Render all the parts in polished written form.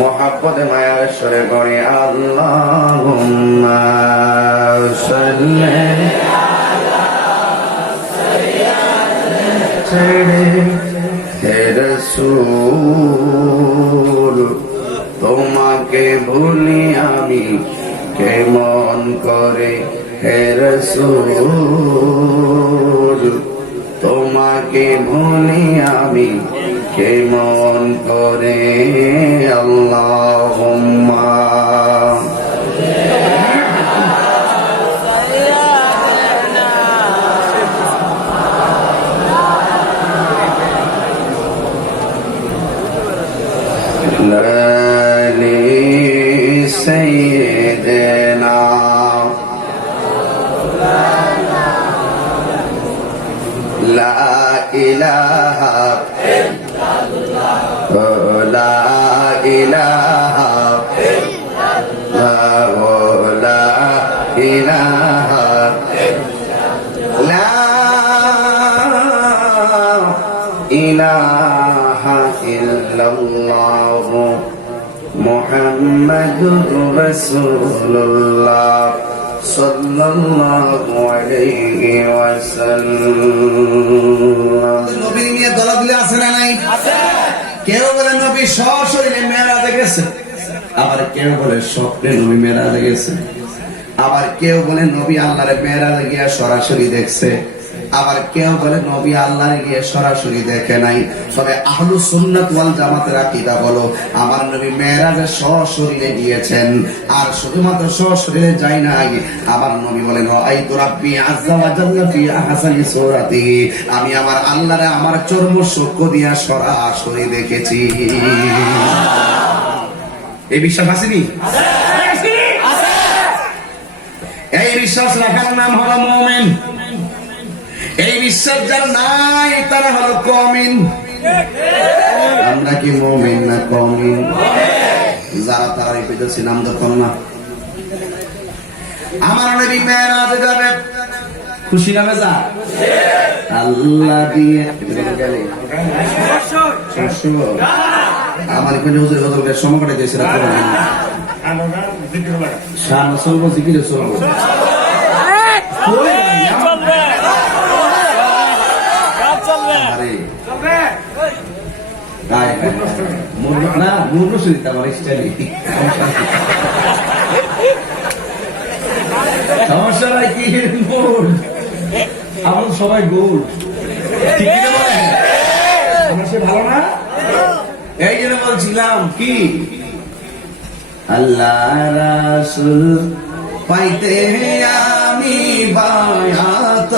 মোহাব্বতে মায়ার স্বরে করে আল্লাহুম্মা সাল্লি হে রাসূল তোমাকে ভুলি আমি কেমন করে, হে রাসূল তোমাকে ভুলি আমি কেমন করে। আল্লাহুম্মা লালি সাইয়্যিদিনা লা ইলাহা লা ইলাহা লা ইলাহা লা ইলাহা ইল্লাল্লাহ মুহাম্মাদুর রাসূলুল্লাহ সাল্লাল্লাহু আলাইহি ওয়াসাল্লাম। নবী নিয়ে দলাদলি আছে না নাই? আছে। কেউ বলে নবী সশরীরে মেরাজে গেছে, আবার কেউ বলে স্বপ্নে নবী মেরাজে গেছে, আবার কেউ বলে নবী আল্লাহরে মেরাজে গিয়ে সরাসরি দেখছে, আবার কেউ বলে নবী আল্লাহরে গিয়ে সরাসরি দেখে নাই। তবে আহলুস সুন্নাত ওয়াল জামাতের আকীদা হলো আমার নবী মেরাজে সশরীরে গিয়েছেন, আর শুধুমাত্র সশরীরে যাই নাই, আমার নবী বলেন আইতু রাব্বি আযজা ওয়া জাল্লা ফি আহসানি সূরাতিহি, আমি আমার আল্লাহরে আমার চর্ম চক্ষু দিয়া সরাসরি দেখেছি। এই বিশ্বাস আসেনি? আছে। এই বিশ্বাস রাখার নাম হলো মুমিন। এই বিশ্বাস যার নাই তারা হলো কওমিন। আমরা কি মুমিন না কওমিন? যারা তারাই পেতেছি নাম দরকার না। আমার নবী মেরাজে যাবে, খুশি নামে যা আল্লাহ দিয়ে আমার কোন হুজুর হুজুরের সময় কাটাই দিয়েছে রাত করে শান চলবো জিকিরে চলবো সমস্যা নাই কি গোল আমরা সবাই গোল ভালো না। এই জন্য বলছিলাম কি আল্লাহ রাসূল পাইতে আমি বায়াত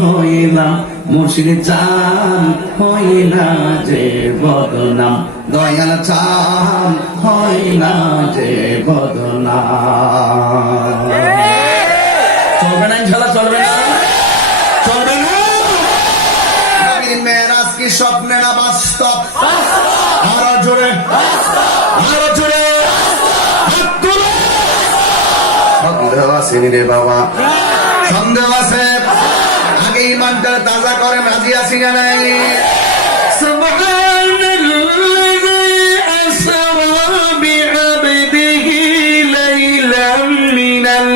হইলাম, মুর্শিদ চান হই না যে বদনাম, দয়াল চান হই না যে বদনাম। চলবে না ইনশাআল্লাহ? চলবে না? চলবে না? নবীর মেরাজ কি স্বপ্নে না বাস্তব? আরো জোরে, আরো জোরে। সন্দেহ আছে রে বাবা? সন্দেহ আছে? আগে ইমানটা তাজা করে রাজি আছি না নাই? সুবহানাল্লাযী আসরা বিআবদিহি লাইলাম মিনাল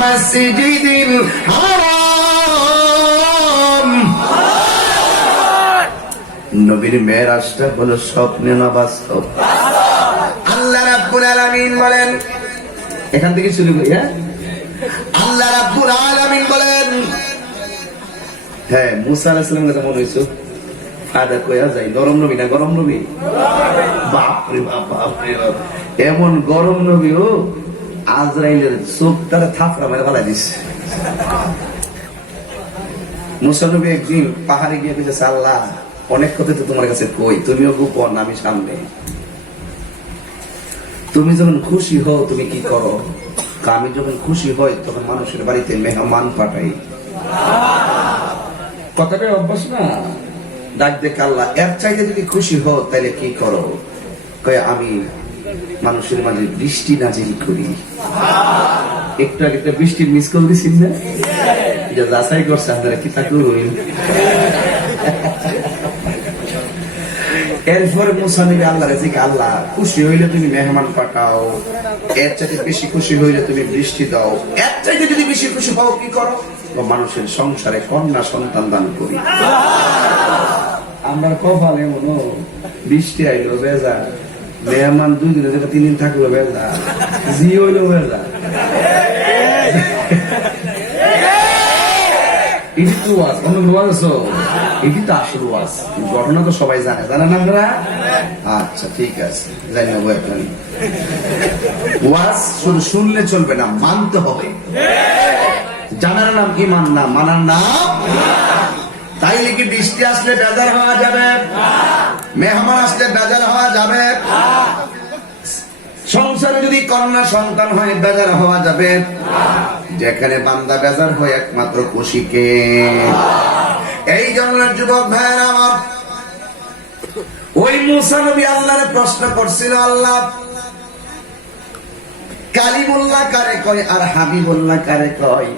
মাসজিদিল হারাম। নবীর মেরাজটা হলো স্বপ্নে না বাস্তব? আল্লাহ রাব্বুল আলামিন বলেন, এখান থেকে শুরু করি। হ্যাঁ, আল্লাহ রাব্বুল আলামিন বলেন, হ্যাঁ মুসা আলাইহিস সালামের কথা মনে হইছো? আদা কইয়া যাই গরম নবী না গরম নবী? বাপ রে বাপ, বাপ রে বাপ, এমন গরম নবী ও আজরাইলের চোখ তারা থাপড়া মেরে ফেলাই দিছে। মুসা নবী একদিন পাহাড়ে গিয়ে কইছে, আল্লাহ অনেক কথা তো তোমার কাছে কই, তুমিও গোপন আমি সামনে, তুমি যখন খুশি হও তুমি কি করো? আমি যখন খুশি হই তখন মানুষের বাড়িতে মেহমান পাঠাই। কথাটা অভ্যাস না? ডাক দেখে আল্লাহ এর চাইতে যদি খুশি হও তাহলে কি করো? কয় আমি মানুষের মাঝে বৃষ্টি নাজিল করি। একটু আগে একটা বৃষ্টির মিস কল দিছি না, যে যাচাই করছে আপনারা কি থাকলো। এরপরে মুসা নবী আল্লাহর কাছে, আল্লাহ খুশি হইলে তুমি মেহমান পাঠাও, এর চাইতে বেশি খুশি হইলে তুমি বৃষ্টি দাও, এর চাইতে যদি বেশি খুশি পাও কি করো? তো মানুষের সংসারে কন্যা সন্তান দান করি। আমরা কপালে মনো বৃষ্টি আইলো বেজা, মেহমান 2 দিন থেকে 3 দিন থাকলো বেজা, জি হইলো বেজা। এটি তো ওয়াজ, এটি তো আসল ওয়াজ। ঘটনা তো সবাই জানে, জানে না আমরা? আচ্ছা ঠিক আছে, যাই না এখন ওয়াজ শুধু শুনলে চলবে না, মানতে হবে। জানার নাম ইমান না, মানার নাম। তাইলে কি বৃষ্টি আসলে বেজার হওয়া যাবে? মেহমান আসলে বেজার হওয়া যাবে? সংসারে যদি কন্যা সন্তান হয় বেজার হওয়া যাবে? যেখানে বান্দা বেজার হয় একমাত্র খুশিকে। এই জন্য যুবক ভাইয়েরা আমার, ওই মুসা নবী আল্লাহরে প্রশ্ন করছিল, আল্লাহ কালিমুল্লাহ কারে কয় আর হাবিবুল্লাহ কারে কয়?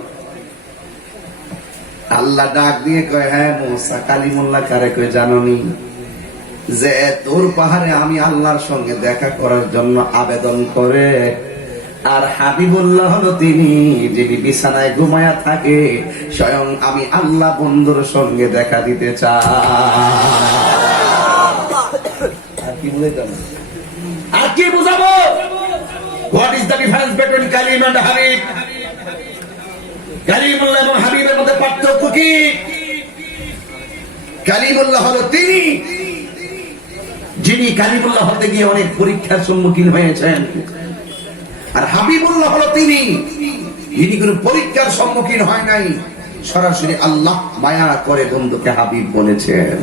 আল্লাহ ডাক দিয়ে কয়, হ্যাঁ মুসা, কালিমুল্লাহ কারে কয় জাননি? যে তোর পাহাড়ে আমি আল্লাহর সঙ্গে দেখা করার জন্য আবেদন করে, আর হাবিবুল্লাহ হলো তিনি যিনি বিছানায় ঘুমায়া থাকে, স্বয়ং আমি আল্লাহ বন্ধুর সঙ্গে দেখা দিতে চাই। আর কি বুঝাবো? What is the difference between Kalim and Habib? Kalimullah এবং হাবিবের মধ্যে পার্থক্য কি? কালিমুল্লাহ হলো তিনি যিনি কালিমুল্লাহ হতে গিয়ে অনেক পরীক্ষার সম্মুখীন হয়েছেন, আর হাবিবুল্লাহ হলো তিনি যিনি কোন পরীক্ষার সম্মুখীন হয় নাই, সরাসরি আল্লাহ মায়া করে বন্ধুকে হাবিব বলেছেন।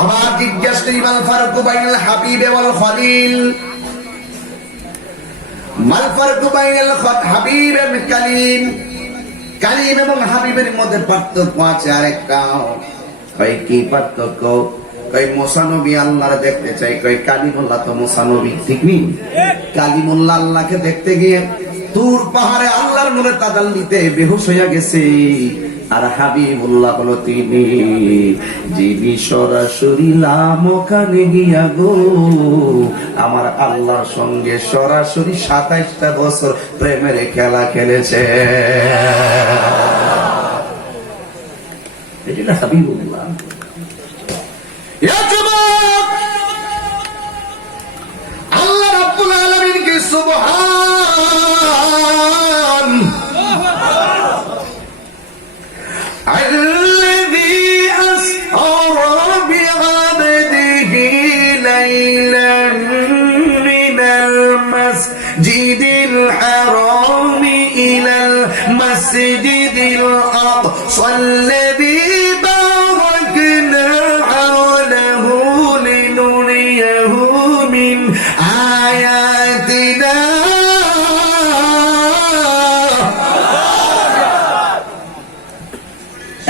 আবার জিজ্ঞাসা করি, মাল ফারকু বাইনাল হাবিব ওয়াল খলিল? মাল ফারকু বাইনাল হাবিব ওয়াল কালিম? কালিম এবং হাবিবের মধ্যে পার্থক্য আছে আরেকটা। কয় কি পার্থক্য? কয় মুসা নবী আল্লাহরে দেখতে চাই, কয় কালিমুল্লাহ তো মুসা নবী, ঠিক নেই? কালিমুল্লাহ আল্লাহকে দেখতে গিয়ে তুর পাহাড়ে আল্লাহর নূরে তাজাল্লিতে বেহুশ হইয়া গেছে, আর হাবিবুল্লাহ হলো তিনি যিনি সরাসরি লামকানে গিয়া গো আমার আল্লাহর সঙ্গে সরাসরি 27টা বছর প্রেমের খেলা খেলেছে। এটা হাবিবুল্লাহ। আল্লাহ রাব্বুল আলামিন কি সুবহান الذي أسرى بعبده ليلا من المسجد الحرام إلى المسجد الأقصى الذي باركنا حوله لنريه من آياتنا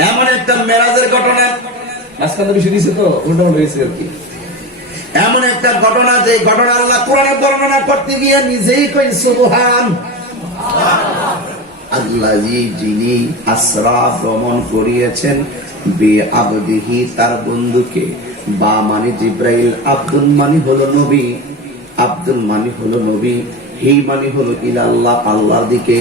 এমন একটা মেরাজের ঘটনা আজকাল বেশি দিছে তো উল্টো হয়েছে আর কি। এমন একটা ঘটনা যে ঘটনা আল্লাহ কোরআনে বর্ণনা করতে গিয়ে নিজেই কই সুবহান। আল্লাযী যিনি আসরা ভ্রমণ করিয়েছেন বি আবদিহি তার বন্ধুকে, বা মানে জিব্রাইল, আব্দুল মানে হলো নবী, আব্দুল মানে হলো নবী, হি মানে হলো ইলাল্লাহ আল্লাহর দিকে।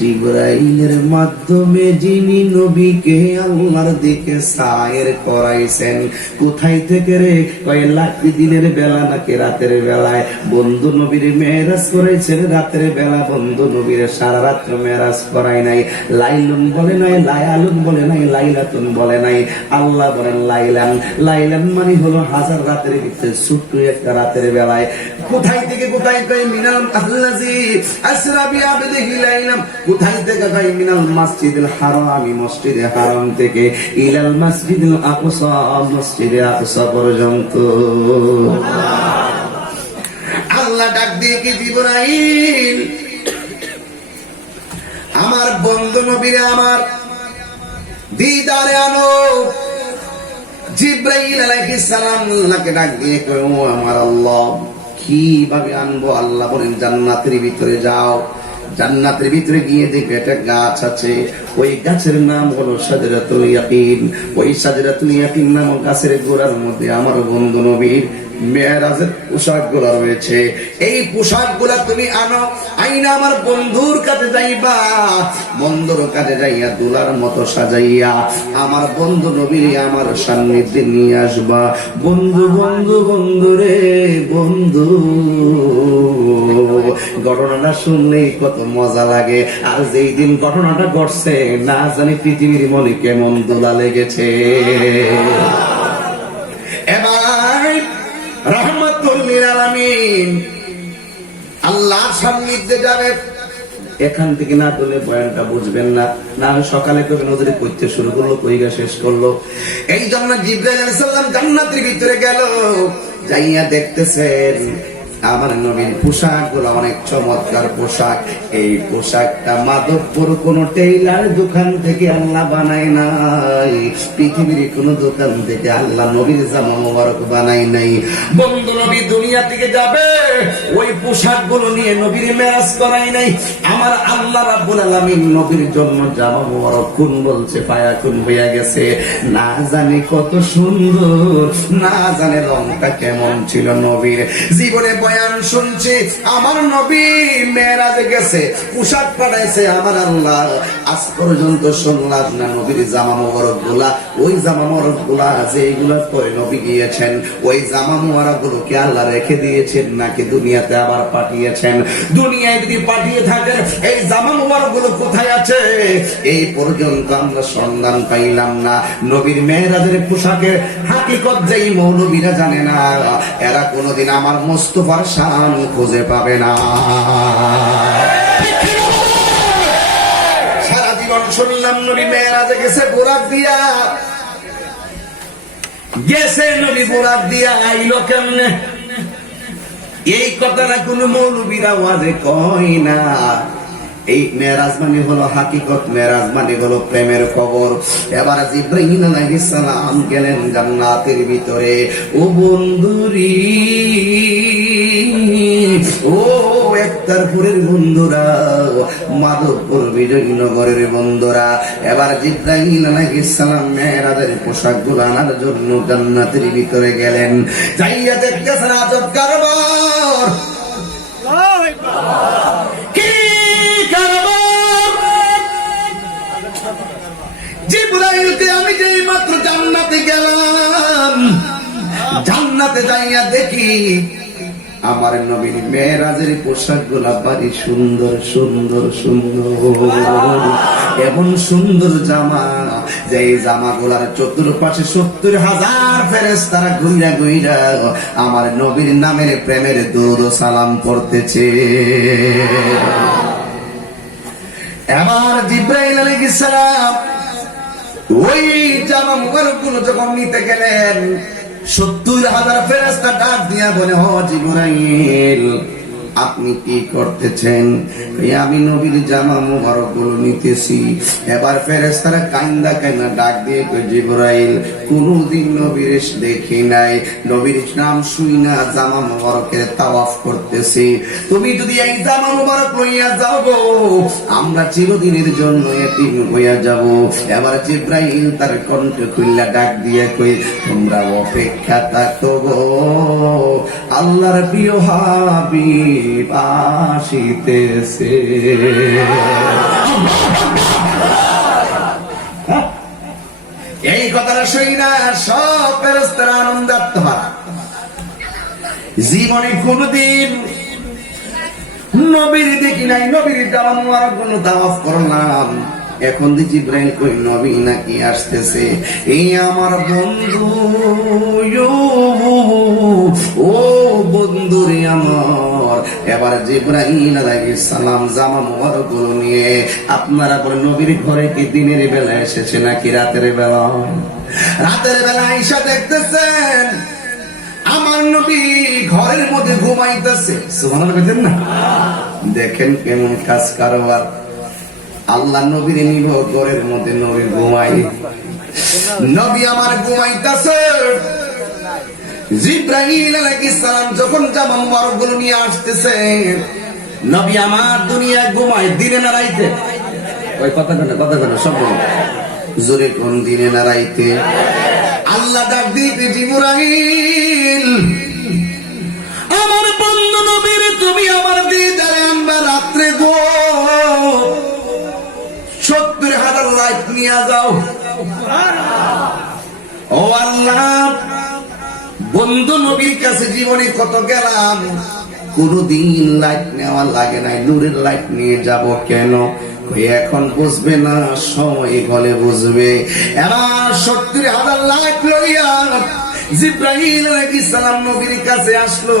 জিব্রাইলের মাধ্যমে যিনি নবীকে আল্লাহর দিকে সায়ের করাইছেন। কোথায় থেকে রে? কয় লাকি দিনের বেলা নাকি রাতের বেলায়? বন্ধু নবীর মেরাজ করাইছেন রাতের বেলা, বন্ধু নবীর সারা রাত্র মেরাজ করাই নাই। লাইলুন বলে নাই, লায়ালুন বলে নাই, লাইলাতুন বলে নাই, আল্লাহ বলেন লাইলান। লাইলান মানে হলো 1000 রাতের ভিতরে ছোট্ট একটা রাতের বেলায়। কোথায় থেকে কোথায়? কয় মিনাল আল্লাযী আসরা বিআবদিহি লাইলাম। কোথায় থেকে? কয় মিনাল মাসজিদুল হারাম, মসজিদে হারাম থেকে ইলাল মাসজিদুল আকসা, মসজিদে আকসা পর্যন্ত। আল্লাহ ডাক দিয়ে কি জিবরাইল আমার বন্ধু নবীরে আমার দিদারে আনো। জিবরাইল আলাইহিস সালাম আল্লাহকে ডাক দিয়ে কয়, ও আমার আল্লাহ, কিভাবে আনবো? আল্লাহ বলেন জান্নাতের ভিতরে যাও, জান্নাতের ভিতরে গিয়ে দেখবে একটা গাছ আছে, ওই গাছের নাম হলো শাজরাতুল ইয়াকিন। ওই শাজরাতুল ইয়াকিন নামক গাছের গোড়ার মধ্যে আমার বন্ধু নবীর মেরাজের পোশাক গুলা রয়েছে। এই পোশাক গুলা তুমি আনো, আইনা আমার বন্ধুর কাছে যাইবা, বন্ধুর কাছে যাইয়া দুলার মতো সাজাইয়া আমার বন্ধু নবী আমার সান্নিধ্যে নিয়ে আসবা। বন্ধু বন্ধু বন্ধু রে বন্ধু, ঘটনাটা শুনলেই কত মজা লাগে। আর যেই দিন ঘটনাটা ঘটছে না জানি পৃথিবীর মনে কেমন দোলা লেগেছে। এবার রহমাতুল লিল আলামিন আল্লাহর সান্নিধ্যে যাবে। এখান থেকে না করলে বয়ানটা বুঝবেন না, না সকালে করে নজরে করতে শুরু করলো, কইগা শেষ করলো। এই জন্য জিবরাইল আলাইহিস সালাম জান্নাতের ভিতরে গেল, যাইয়া দেখতেছেন আমার নবীর পোশাক গুলো অনেক চমৎকার পোশাক। এই পোশাকটা মাধবপুর কোন টেইলার দোকান থেকে আল্লাহ বানায় নাই, পৃথিবীর কোন দোকান থেকে আল্লাহ নবীর জামা মোবারক বানায় নাই। বন্ধু নবী দুনিয়া থেকে যাবে, ওই পোশাক গুলো নিয়ে নবীর মেরাজ করাই নাই। আমার আল্লাহ রাব্বুল আলামিন নবীর জন্য জামা মোবারক কোন বলছে পায়া কোন হইয়া গেছে। না জানি কত সুন্দর, না জানে রংটা কেমন ছিল নবীর। জীবনে বয়ান শুনছি আমার নবী মেরাজে গেছে, পোশাক পাঠাইছে আমার আল্লাহ, আজ পর্যন্ত শুনলাম না নবীর জামা মোবারক গুলা, ওই জামা মোবারক গুলা যেগুলা পরে নবী গিয়েছেন ওই জামা মোবারক গুলোকে আল্লাহ রেখে দিয়েছেন নাকি দুনিয়াতে আবার পাঠিয়েছেন। দুনিয়ায় যদি পাঠিয়ে থাকেন এই জামা মোবারক গুলো কোথায় আছে এই পর্যন্ত আমরা সন্ধান পাইলাম না। নবীর মেরাজের পোশাকের হাকিকত যেই মৌলবীরা জানে না, এরা কোনোদিন আমার মুস্তাফার শান খুঁজে পাবে না। সারা জীবন শুনলাম নবী মেরাজে গেছে বোরাক দিয়া, গেছে নবী বোরাক দিয়া, আইলো কেমনে? এই কথাটা কোন মৌলবীরা ওয়াজে কয় না। এই মেরাজ মানে হলো হাকিকত, মেরাজ মানে হলো প্রেমের খবর। এবার জিবরাইল আলাইহিস সালাম গেলেন জান্নাতের ভিতরে। ও বন্ধুরি, ও একতারপুরের বন্ধুরা, মাধবপুর বিজয়নগরের বন্ধুরা, এবার জিবরাইল আলাইহিস সালাম মেরাজের পোশাকগুলো আনার জন্য জান্নাতের ভিতরে গেলেন। যাইয়া দেখতেছেন আজব কারবার। কি জিবরাইলকে আমি যেই মাত্র জান্নাতে গেলাম, জান্নাতে যাইয়া দেখি আমার নবীর মেরাজের পোশাক গুলা বাড়ি সুন্দর সুন্দর সুন্দর, এমন সুন্দর জামা যে জামা গুলার চতুর্পাশে 70,000 ফেরেশতারা ঘুইরা ঘুইরা আমার নবীর নামের প্রেমের দরুদ ও সালাম পড়তেছে। এবার জিবরাইল আলাইহিস সালাম ওই জামা মুবারক গুলো যখন নিতে গেলেন, 70,000 ফেরেশতা ডাক দিয়া বলে, ও জিবরাইল আপনি কি করতেছেন? আমি নবীর জামা মুবারক গুলো নিতেছি। এবার ফেরেশতারা কাইন্দা কাইন্দা ডাক দিয়ে কই, জিবরাইল কোনদিন নবীর দেখি নাই, নবীর নাম শুই না জামা মুবারকের তাওয়াফ করতেছি, তুমি যদি এই জামা মুবারক লইয়া যাও গো আমরা চিরদিনের জন্য এতিম হইয়া যাব। এবার জিবরাইল তার কণ্ঠ খুইলা ডাক দিয়ে কই, তোমরা অপেক্ষা থাকো গো, আল্লাহর প্রিয় হাবিব আসিতেছে। এই কথাটা শুই না সব ফেরেশতারা আনন্দাত্ম হয়। জীবনে কোনদিন নবীর দেখি নাই, নবীর জামা মুবারক গুলো তাওয়াফ করলাম, এখন দি জিবরাইল কই নবী নাকি আসতেছে। এই আমার বন্ধু, ও বন্ধু রে আমার। এবার জিবরাইল আলাইহিস সালাম জামা মুবারক গুলো নিয়ে, আপনারা বলেন নবীর ঘরে কি দিনের বেলা এসেছে নাকি রাতের বেলা? রাতের বেলা আয়েশা দেখতেছেন আমার নবী ঘরের মধ্যে ঘুমাইতেছে। সুবহানাল্লাহ বলেন না? দেখেন কেমন কাজ কারবার। আল্লাহ নবীর নিব ঘরের মধ্যে, নবী ঘুমাই, নবী আমার ঘুমাইতেছে। জিবরাইল আলাইহিস সালাম যখন জামা মুবারক গুলো নিয়ে আসতেছে, নবী আমার দুনিয়ায় ঘুমায় দিনে না রাইতে? ওই কথা কেন সব জোরে কোন দিনে না রাইতে? আল্লাহ ডাক দিতে জিবরাইল, আমার বন্ধু নবীর তুমি আমার দিদারে আনবা রাত্রে গো, 70,000 লাইট নিয়ে যাও। ও আল্লাহ, বন্ধু নবীর কাছে জীবনে কত গেলাম, কোনদিন লাইট নেওয়া লাগে নাই, নূরের লাইট নিয়ে যাব কেন? এখন বুঝবে না, সময় হলে বুঝবে। এবার 70,000 লাইট লইয়া জিবরাইল আলাইহিস সালাম নবীর কাছে আসলো।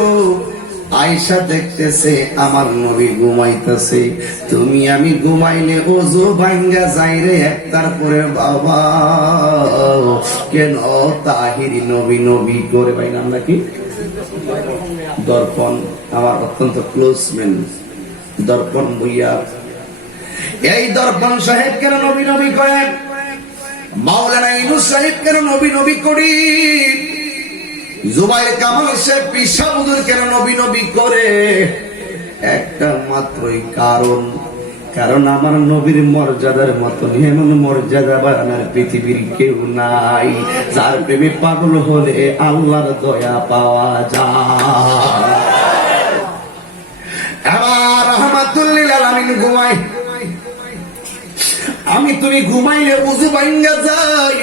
আয়েশা দেখতেছে আমার নবী ঘুমাইতেছে, তুমি আমি ঘুমাইলে ওযু ভাঙ্গা যায় রে একটার পরে বাবা। কেন তাহিরি নবী নবী করে ভাই নাম নাকি দর্পণ, আমার অত্যন্ত ক্লোজ ম্যান দর্পণ ভুইয়া। এই দর্পণ সাহেব কেন নবী নবী করেন? মাওলানা ইউনূস সাহেব কেন নবী নবী করি? জুবাইর কামাল সাহেব পিসাবুদুর কেন নবী নবী করে? একটা মাত্রই কারণ আমার নবীর মর্যাদার মতন এমন মর্যাদাবান আর পৃথিবীর কেউ নাই, যার প্রেমে পাগল হলে আল্লাহর দয়া পাওয়া যায়। এবার রাহমাতুল লিল আলামিন ঘুমায়, আমি তুমি ঘুমাইলে ওযু ভাঙ্গা যায়,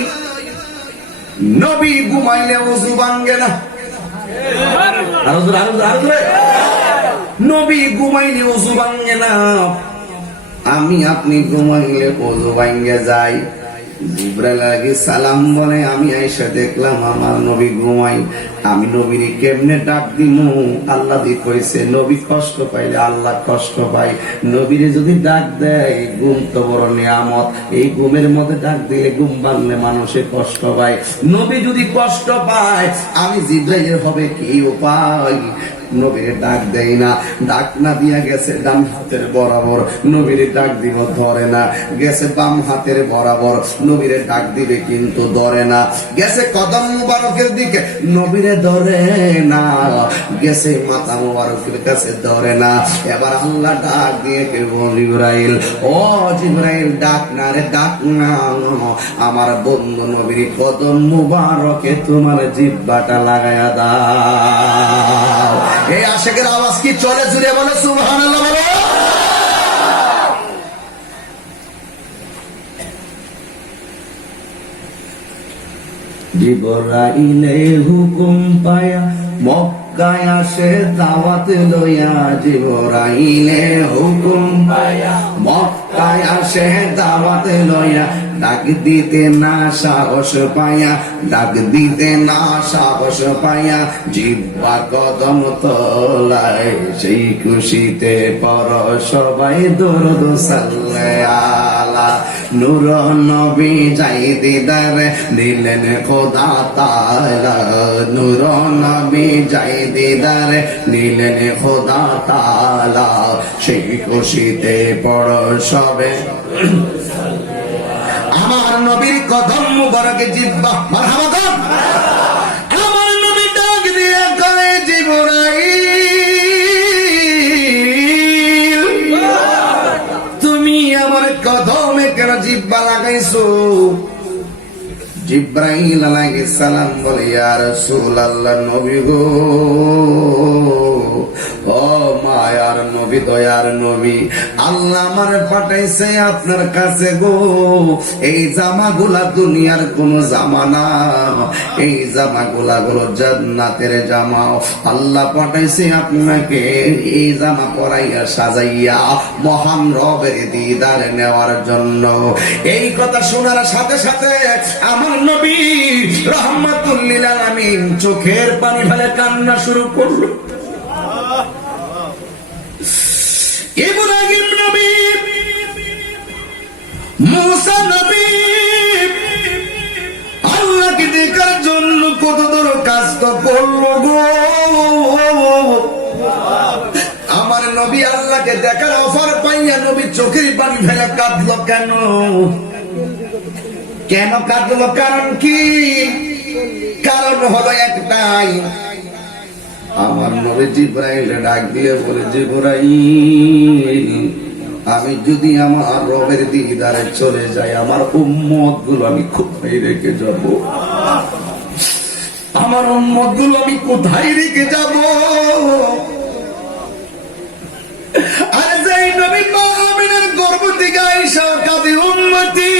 নবী ঘুমাইলে ওযু ভাঙ্গে না। নবী ঘুমাইলে ওযু ভাঙ্গে না, আমি আপনি ঘুমাইলে ওযু ভাঙ্গে যায়। জিবরাইল আলাইহিস সালাম বলে, আমি আয়েশা দেখলাম আমার নবী ঘুমাই, আমি নবীর কেমনে ডাক দিমু? আল্লাহ দি কইছে নবী কষ্ট পাইলে আল্লাহ কষ্ট পায়, নবীরে যদি ডাক দেয় ঘুম তো বড় নিয়ামত, এই ঘুমের মধ্যে ডাক দিলে ঘুম ভাঙলে মানুষে কষ্ট পায়। নবী যদি কষ্ট পায় আমি জিবরাইলের হবে কি উপায়? নবীরে ডাক দেয় না, ডাক না দিয়া গেছে ডান হাতের বরাবর, নবীরে ডাক দিব ধরে না, গেছে বাম হাতের বরাবর, নবীরে ডাক দিবে কিন্তু ধরে না, গেছে কদম মুবারকের দিকে, নবীরে ধরে না, গেছে মাথা মুবারকের কাছে ধরে না। এবার আল্লাহ ডাক দিয়ে জিবরাইল, ও জিবরাইল ডাক না রে ডাক না, আমার বন্ধু নবীর কদম মুবারকে তোমার জিহ্বাটা লাগায়া দাও। এই আশিকের আওয়াজ কি চলে? জুড়ে বলে সুবহানাল্লাহ বলো। জিবরাইলে হুকুম পায়া মক্কায় আসে দাওয়াত লইয়া, জিবরাইলে হুকুম পায়া মক্কায় আসে দাওয়াত লইয়া, ডাক দিতে না সাহস পায়া, ডাক দিতে না সাহস পায়া, জিহ্বা কদম তলায়, সেই খুশিতে পর সবাই দরুদ সাল্লাল্লাহ। নূর নবী যাই দিদার দিলেন খোদা তাআলা, নূর নবী যাই দিদার দিলেন খোদা তাআলা, সেই খুশিতে পর সবে আমার নবীর কদম মুবারকে জিহ্বা মারহাবা। আমার নবী ডাক দিয়ে কয় জিবরাইল, তুমি আমার কদমে কেন জিহ্বা লাগাইছো? জিবরাইল আলাইহিস সালাম বলে, ইয়া রাসূলুল্লাহ নবী গো, ও মায়ার নবী দয়ার নবী, আল্লাহ আমার পাঠাইছে আপনার কাছে গো। এই জামাগুলা দুনিয়ার কোন জামা না, এই জামাগুলা হলো জান্নাতের জামা। আল্লাহ পাঠাইছে আপনাকে এই জামা পরাইয়া সাজাইয়া মহান রবের দিদার নেওয়ার জন্য। এই কথা শোনার সাথে সাথে আমার নবী রাহমাতুল লিল আলামিন চোখের পানি ফেলে কান্না শুরু করলো। ইব্রাহিম নবী, মুসা নবী আল্লাহকে দেখার জন্য কত দূর কাজ তো করলো গো। আমার নবী আল্লাহকে দেখার অফার পাইয়া নবী চোখের পানি ফেলে কাঁদলো কেন? কেন কাঁদলো? কারণ কি? কারণ হলো একটাই, আমার নবী জিবরাইল ডাক দিয়ে বলে, জিবরাইল, আমি যদি আমার রবের দিদারে চলে যাই, আমার উম্মত গুলো আমি কোথায় রেখে যাব? আমার উম্মত গুলো আমি কোথায় রেখে যাব? আর যেই নবী মা আমিনার গর্ভ থেকে আয়েশা কাঁদে, উম্মতি,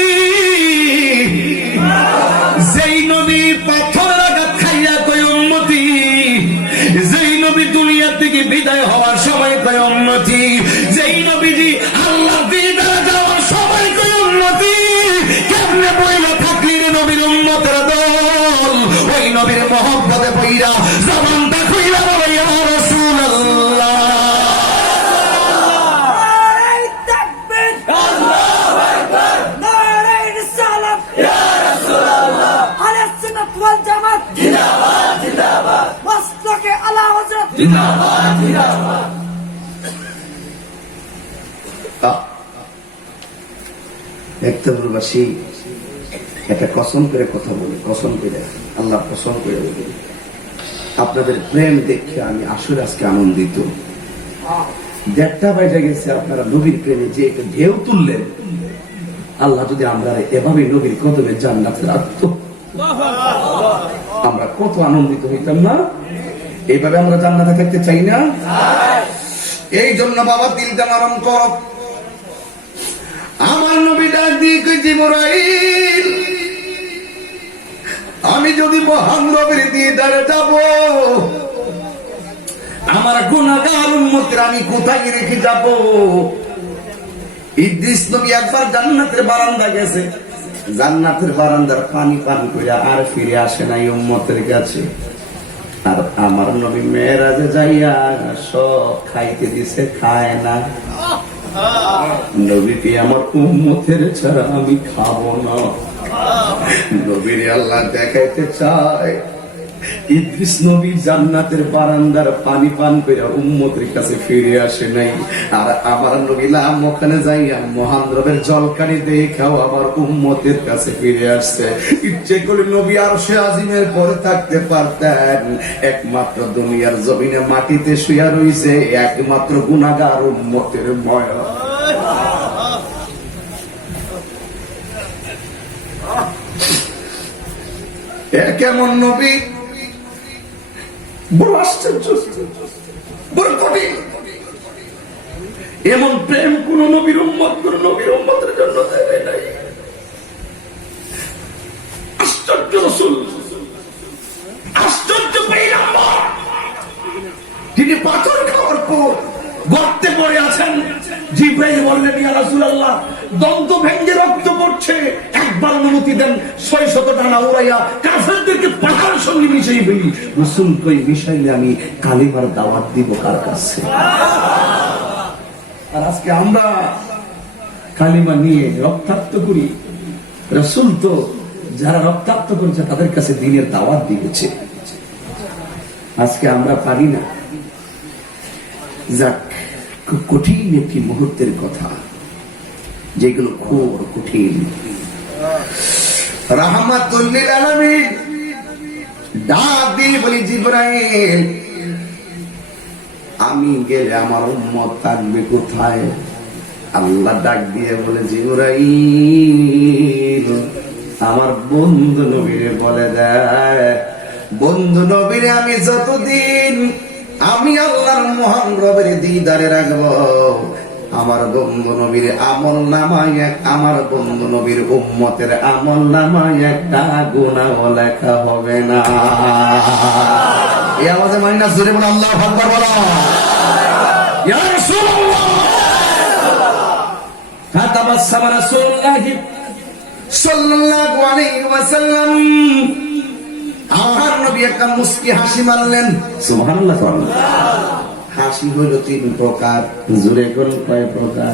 যেই নবী পাথর আঘাত খাইয়া কয় উম্মতি, যেই নবী দুনিয়া থেকে বিদায় হওয়ার সময় কয় উম্মতি, যেই নবীজি আল্লাহ দিদারে যাওয়ার সময় কয় উম্মতি, কেমনে বইলা থাকলি রে নবীর উম্মতের দল? ওই নবীর মহব্বতে বইরা জবানটা খুইলা বলে, ইয়া রাসূলুল্লাহ। একতবরবাসী একটা কসম করে কথা বলি, কসম করে, আল্লাহ কসম করে বলি, আপনাদের প্রেম দেখে আমি আসলে আজকে আনন্দিত। 1:30 বেজে গেছে, আপনারা নবীর প্রেমে যে একটা ঢেউ তুললেন, আল্লাহ যদি আমরা এভাবে নবীর কদমে জান্নাতে রাখত, আমরা কত আনন্দিত হইতাম না? এইভাবে আমরা জান্নাতে থাকতে চাই না? এই জন্য বাবা দিলটা নরম কর। আমার নবী ডাক দিয়ে কই, জিবরাইল, আমি যদি মহান রবের দিদারে যাব, আমার গুনাহগার উম্মতদের আমি কোথায় রেখে যাব? ইদ্রিস নবী একবার জান্নাতের বারান্দা গেছে, জান্নাতের বারান্দার পানি পান করে আর ফিরে আসে নাই উম্মতের কাছে। আর আমার নবী মেরাজে যাইয়া সব খাইতে দিছে, খায় না। নবীকে আমার উম্মতের ছাড়া আমি খাবো না। নবীর আল্লাহ দেখাইতে চায়, ইদ্রিস নবী জান্নাতের বারান্দার পানি পান করে উম্মতের কাছে ফিরে আসে নাই। আর আমার নবী লাম ওখানে যাইয়া মহান রবের জলকানি দেখাও আমার উম্মতের কাছে ফিরে আসছে। ইচ্ছে করে নবী আরশে আজিমের পরে থাকতে পারতেন, একমাত্র দুনিয়ার জমিনে মাটিতে শুয়া রইছে একমাত্র গুনাহগার উম্মতের ময়া। কেমন নবী, বড় আশ্চর্য, বড় কঠিন। এমন প্রেম কোন নবীর উম্মত কোন নবীর উম্মতের জন্য দেয় নাই। আশ্চর্য রাসূল, আশ্চর্য পয়গম্বর, তিনি পাথর খাওয়ার পর গর্তে পড়ে আছেন। জিবরাইল বললেন, ইয়া রাসূলুল্লাহ, দন্ত ভেঙে রক্ত পড়ছে, একবার অনুমতি দেন 600 টানা উড়াইয়া কাফেরদেরকে পাহাড়ের সঙ্গে মিশিয়ে ফেলি। রাসূল কই, মিশাইলে আমি কালিমার দাওয়াত দিব কার কাছে? আর আজকে আমরা কালিমা নিয়ে রক্তাক্ত করি। রাসূল তো যারা রক্তাক্ত করেছে তাদের কাছে দ্বীনের দাওয়াত দিয়েছে। আজকে আমরা পারি না। যাক, খুব কঠিন একটি মুহূর্তের কথা, যেগুলো খুব কঠিন। রাহমাতুল লিল আলামিন ডাক দিয়ে বলি, জিবরাইল, আমি গেলে আমার উম্মত থাকবে কোথায়? আল্লাহ ডাক দিয়ে বলে, জিবরাইল, আমার বন্ধু নবীরে বলে দেয়, বন্ধু নবীরে আমি যতদিন আমি আল্লাহর মহান রবের দিদারে রাখবো, আমার বন্ধু নবীর আমল নামায়, আমার বন্ধু নবীর উম্মতের আমল নামায় একটা গুনাহ লেখা হবে না। এই আওয়াজে মাইনাস জোরে বলে আল্লাহু আকবার বলো। ইয়া রাসূলুল্লাহ, ফাতাবাসসামা রাসূলুল্লাহ সাল্লাল্লাহু আলাইহি ওয়াসাল্লাম, আমার নবী একটা মুস্কি হাসি মারলেন। সুবহানাল্লাহ। হাসি হইল 3 প্রকার। জোরে কোন কয় প্রকার?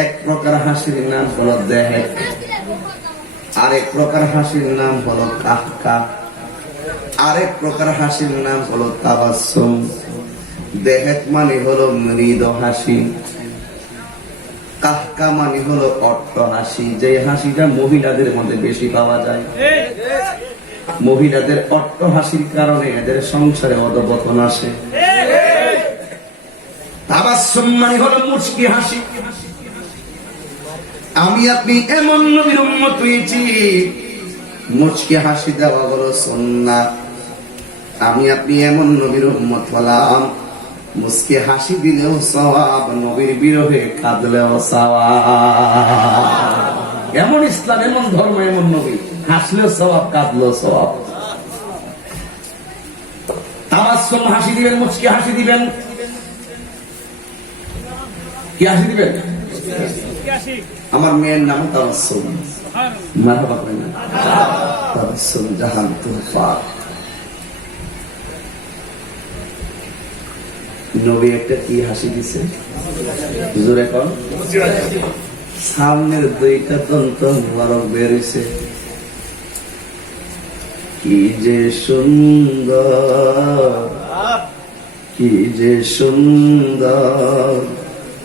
এক প্রকার হাসির নাম হলো দেহেক, আরেক প্রকার হাসির নাম হলো কাহকা, আরেক প্রকার হাসির নাম হলো তাবাসসুম। দেহেক মানে হলো মৃদু হাসি, কাহকা মানে হলো অট্ট হাসি, যে হাসিটা মহিলাদের মধ্যে বেশি পাওয়া যায়। মহিলাদের অট্টহাসির কারণে এদের সংসারে অধঃপতন আসে। তাবাসসুম মানে হলো মুচকি হাসি। আমি আপনি এমন নবীর উম্মত হয়েছি, মুচকি হাসি দেওয়া হলো সুন্নাত। আমি আপনি এমন নবীর উম্মত হলাম, মুচকি হাসি দিলেও সওয়াব, নবীর বিরহে কাঁদলেও সওয়াব। এমন ইসলাম, এমন ধর্ম, এমন নবী, হাসলেও সওয়াব, কাঁদলেও সওয়াব। তাবাসসুম হাসি দিবেন, মুচকি হাসি দিবেন। কি হাসি দিবেন? আমার মেয়ের নাম তাবাসসুম। মারহাবা করেন না? তাবাসসুম জাহান তুফা। নবী একটা কি হাসি দিছে? জোরে কর। সামনের দুইটা দন্ত মোবারক বের হইছে। কি যে সুন্দর, কি যে সুন্দর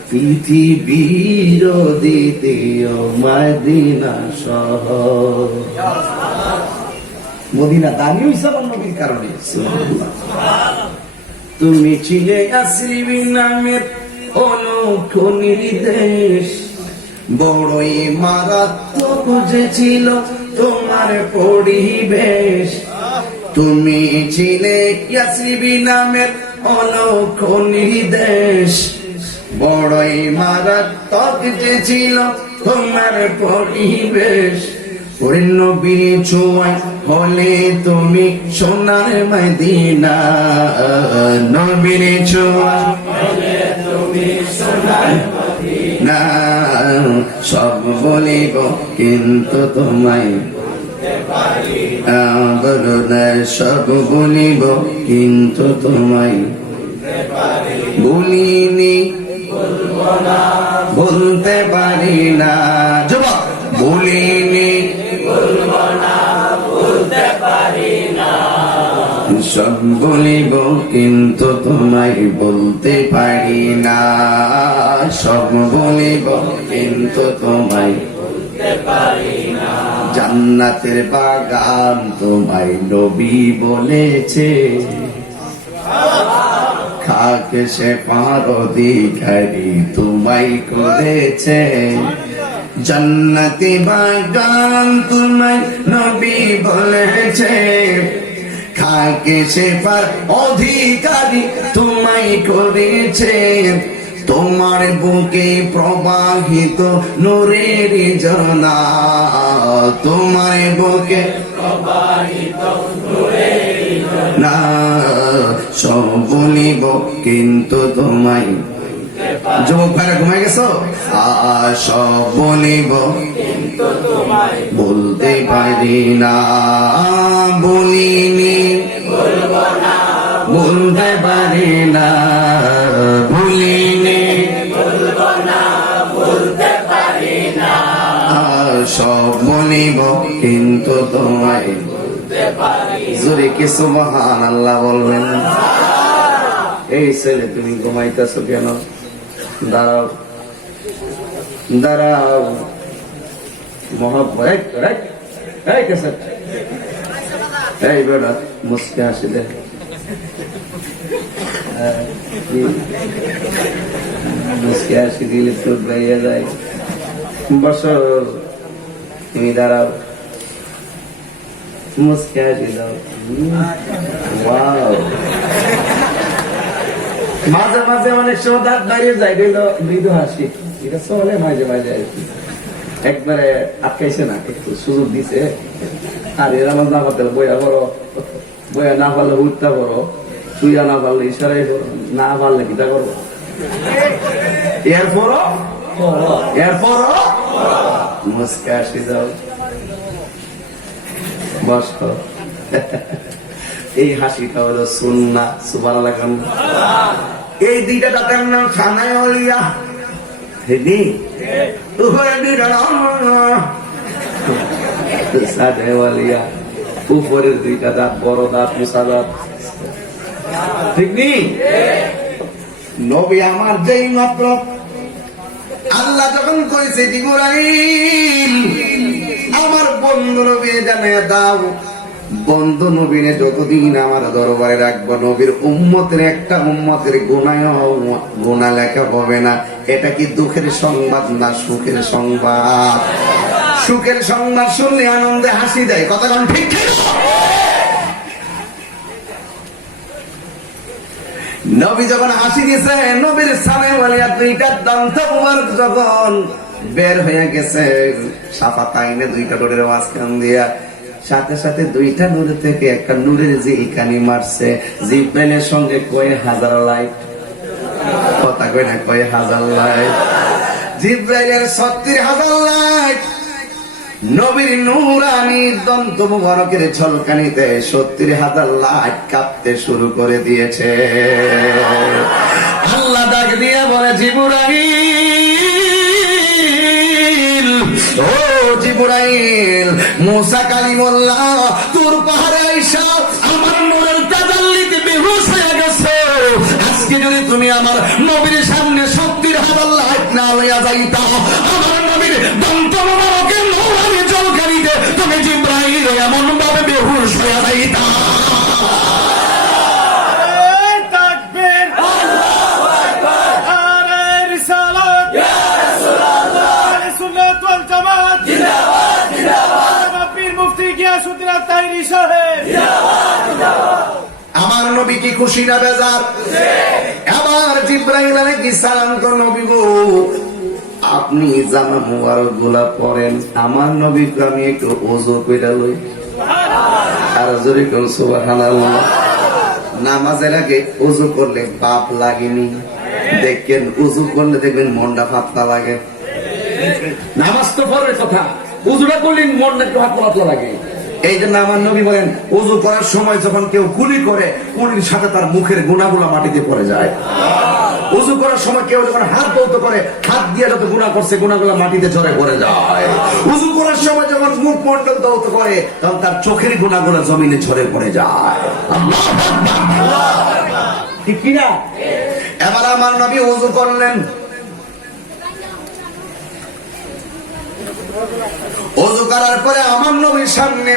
পৃথিবীর দ্বিতীয় মদিনা শহর। মদিনা দামি হইছে আমার নবীর কারণে। তুমি ছিলে ইয়াসরিব নামের অনূঠো নির্দেশ, বড়ই মারাত্মক যে ছিল তোমার পরিবেশ। তুমি ছিলে ইয়াসরিব নামের অনূঠো নির্দেশ, বড়ই মারাত্মক যে ছিল তোমার পরিবেশ। ওরে নবীর ছোঁয়ায় হলে তুমি সোনার মদিনা, নবীর ছোঁয়ায় হলে তুমি সোনার মদিনা। সব বলিব কিন্তু তোমায় বলতে পারি না, সব বলিব কিন্তু তোমায় বলতে পারি। বলিনি বলবো না, বলতে পারি না। যুবক বলিনি বলবো না, বলতে পারি না। সব বলিব কিন্তু তোমায় বলতে পারি না, সব বলিব কিন্তু তোমায় বলতে পারি না। জান্নাতের বাগান তোমায় নবী বলেছে, খাকে সে পার অধিকারী তোমায় করেছে। জান্নাতি বাগান তোমায় নবী বলেছে, খাকে সে পার অধিকারী তোমায় করেছে। তোমার বুকে প্রবাহিত নূরের ঝর্ণা, তোমার বুকে প্রবাহিত নূরের ঝর্ণা। সব বলিব কিন্তু তোমায়, যুবক ভাইরা ঘুমাই গেছো? সব বলিব কিন্তু তোমায় বলতে পারি না। বলিনি বলবো না, বলতে পারি না। বলিনি বলবো না, বলতে পারি না। সব বলিব কিন্তু তোমায় বলতে পারি। জোরে কি সুবহানাল্লাহ বলবেন? এই ছেলে তুমি ঘুমাইতেছো কেন? দাঁড়াও, দাঁড়াও। মহাব্বত এই বেটা মুসকে হাসি দে। মুসকে হাসি দিলে তো গাইয়া যায়। বসো, তুমি দাঁড়াও, মুসকে হাসি দাও। ওয়াও, মাঝে মাঝে অনেক সময় দাঁত বাইরে যায়, মৃদু হাসি, এটা চলে মাঝে মাঝে আর কি। একবারে আটকাইছে না, একটু সুযোগ দিছে। আর এরা আমার না পারলে বইয়া করো, বইয়া না পারলে উঠতে করো, শুইয়া না পারলে ইশারাই করো, না পারলে কিটা করবো। এরপরও মুসকে হাসি দাও। বস, এই হাসিটা হলো সুন্নাহ। সুবহানাল্লাহ। এই দুইটা দাঁতের নাম ছানায় অলিয়া। উপরের দুইটা দাঁত বড় দাঁত, মুসা দাঁত, ঠিক নি? নবী আমার যেই মাত্র আল্লাহ যখন কইছে জিবরাইল আমার বন্ধুর বিয়ে জানিয়ে দাও, বন্ধু নবীনে যতদিন আমার দরবারে রাখবো, নবীর উম্মতের একটা উম্মতের গুনাহ লেখা হবে না। এটা কি দুঃখের সংবাদ না সুখের সংবাদ? সুখের সংবাদ শুনলে আনন্দে হাসি দেয়, কথা কোন ঠিক ঠিক? নবী যখন হাসি দিয়েছে, নবীর সামনে বলিয়া দুইটা দন্ত মুবারক যখন বের হয়ে গেছে, সাফা তাইনে দুইটা ডোরের মাঝখান দিয়া, সাথে সাথে দুইটা নূর থেকে একটা নূরের যে ইকানি মারছে, জিব্রাইলের সঙ্গে কয় হাজার লাইট, কথা কয় না, কয় হাজার লাইট, জিব্রাইলের 36,000 লাইট নবীর নূরানি দন্ত মুবারকের ঝলকানিতে 70,000 লাইট কাঁপতে শুরু করে দিয়েছে। আল্লাহ ডাক দিয়ে বলে, জিবরাইল, ও জিবরাইল, মুসা কালিমুল্লাহ তোর পাহাড়ে আইসা আমার নূরের তাজাল্লিতে বেহুশ হয়ে গেছে। আজকে যদি তুমি আমার নবীর সামনে 70,000 লাইট না লইয়া যাইতা, আমার নবীর দন্ত মুবারকের নূরানি ঝলকানিতে তুমি জিবরাইল এমন ভাবে বেহুশ হয়ে যাইতা। আমার নবী কি খুশি না বেজার? আবার জিবরাইল আলাইহিস সালাম তো নবী গো, আপনি জামা মুবারক গুলা পরেন, আমার নবীকে আমি একটু ওযু কইরা লই। আর জোরে কোন সুবহানাল্লাহ। নামাজের আগে ওযু করলে পাপ লাগেনি, দেখেন ওযু করলে দেখবেন মনটা পাতলা লাগে। নামাজ তো পরের কথা, ওযুটা করলে মনটা একটু পাতলা লাগে। এই জন্য আমার নবী বলেন, ওযু করার সময় যখন কেউ কুলি করে, কুলির সাথে তার মুখের গুনাহগুলো মাটিতে পড়ে যায়। ওযু করার সময় কেউ যখন হাত ধৌত করে, হাত দিয়ে যত গুনাহ করছে গুনাহগুলো মাটিতে ঝরে পড়ে যায়। ওযু করার সময় যখন মুখ মন্ডল ধৌত করে, তখন তার চোখের গুনাহগুলো জমিনে ঝরে পড়ে যায়। আল্লাহু আকবার, ঠিক কি না? এবার আমার নবী ওযু করলেন, ওযু করার পরে আমার নবীর সামনে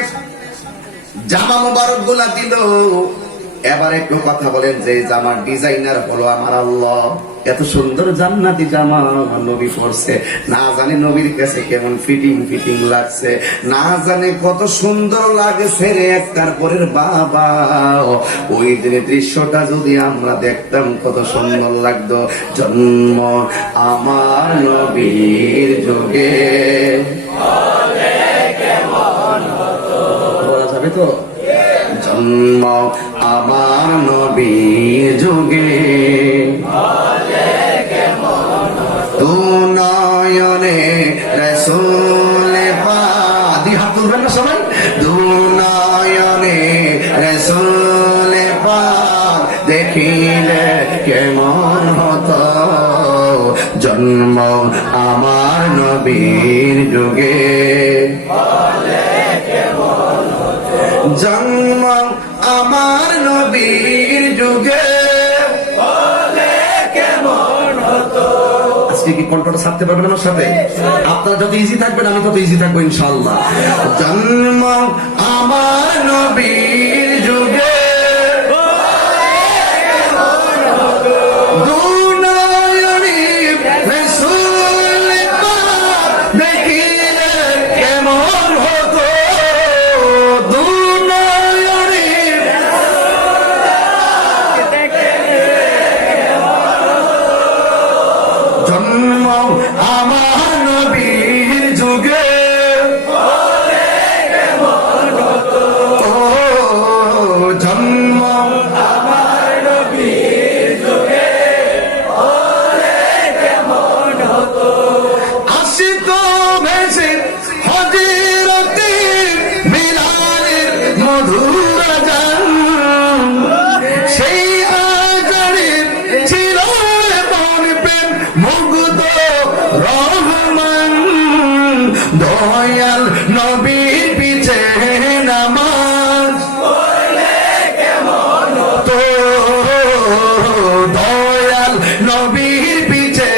জামা মুবারক গুলা দিল। এবার একটু কথা বলেন, যে জামার ডিজাইনার হলো আমার আল্লাহ। এত সুন্দর জান্নাতি জামা আমার নবী পরছে, না জানে নবীর কাছে কেমন ফিটিং ফিটিং লাগছে, না জানে কত সুন্দর লাগছে রে একটার পরের বাবা। ওই দিনের দৃশ্যটা যদি আমরা দেখতাম কত সুন্দর লাগতো। জন্ম আমার নবীর যুগে বলা যাবে তো, জন্ম আমার নবীর যুগে তু নয়নে রাসূল পাক, দুই হাত তুলবেন না সবাই, দু নয়নে রাসূল পাক দেখিলে কেমন হতো। জন্ম আমার নবীর যুগে, জন্ম আমার নবীর যুগে কেমন হতো। আজকে কি কণ্ঠটা ছাড়তে পারবেন আমার সাথে? আপনারা যত ইজি থাকবেন আমি তত ইজি থাকবো ইনশাআল্লাহ। জন্ম আমার নবীর যুগে দয়াল নবীর পিছে নামাজ পড়লে কেমন হতো, দয়াল নবীর পিছে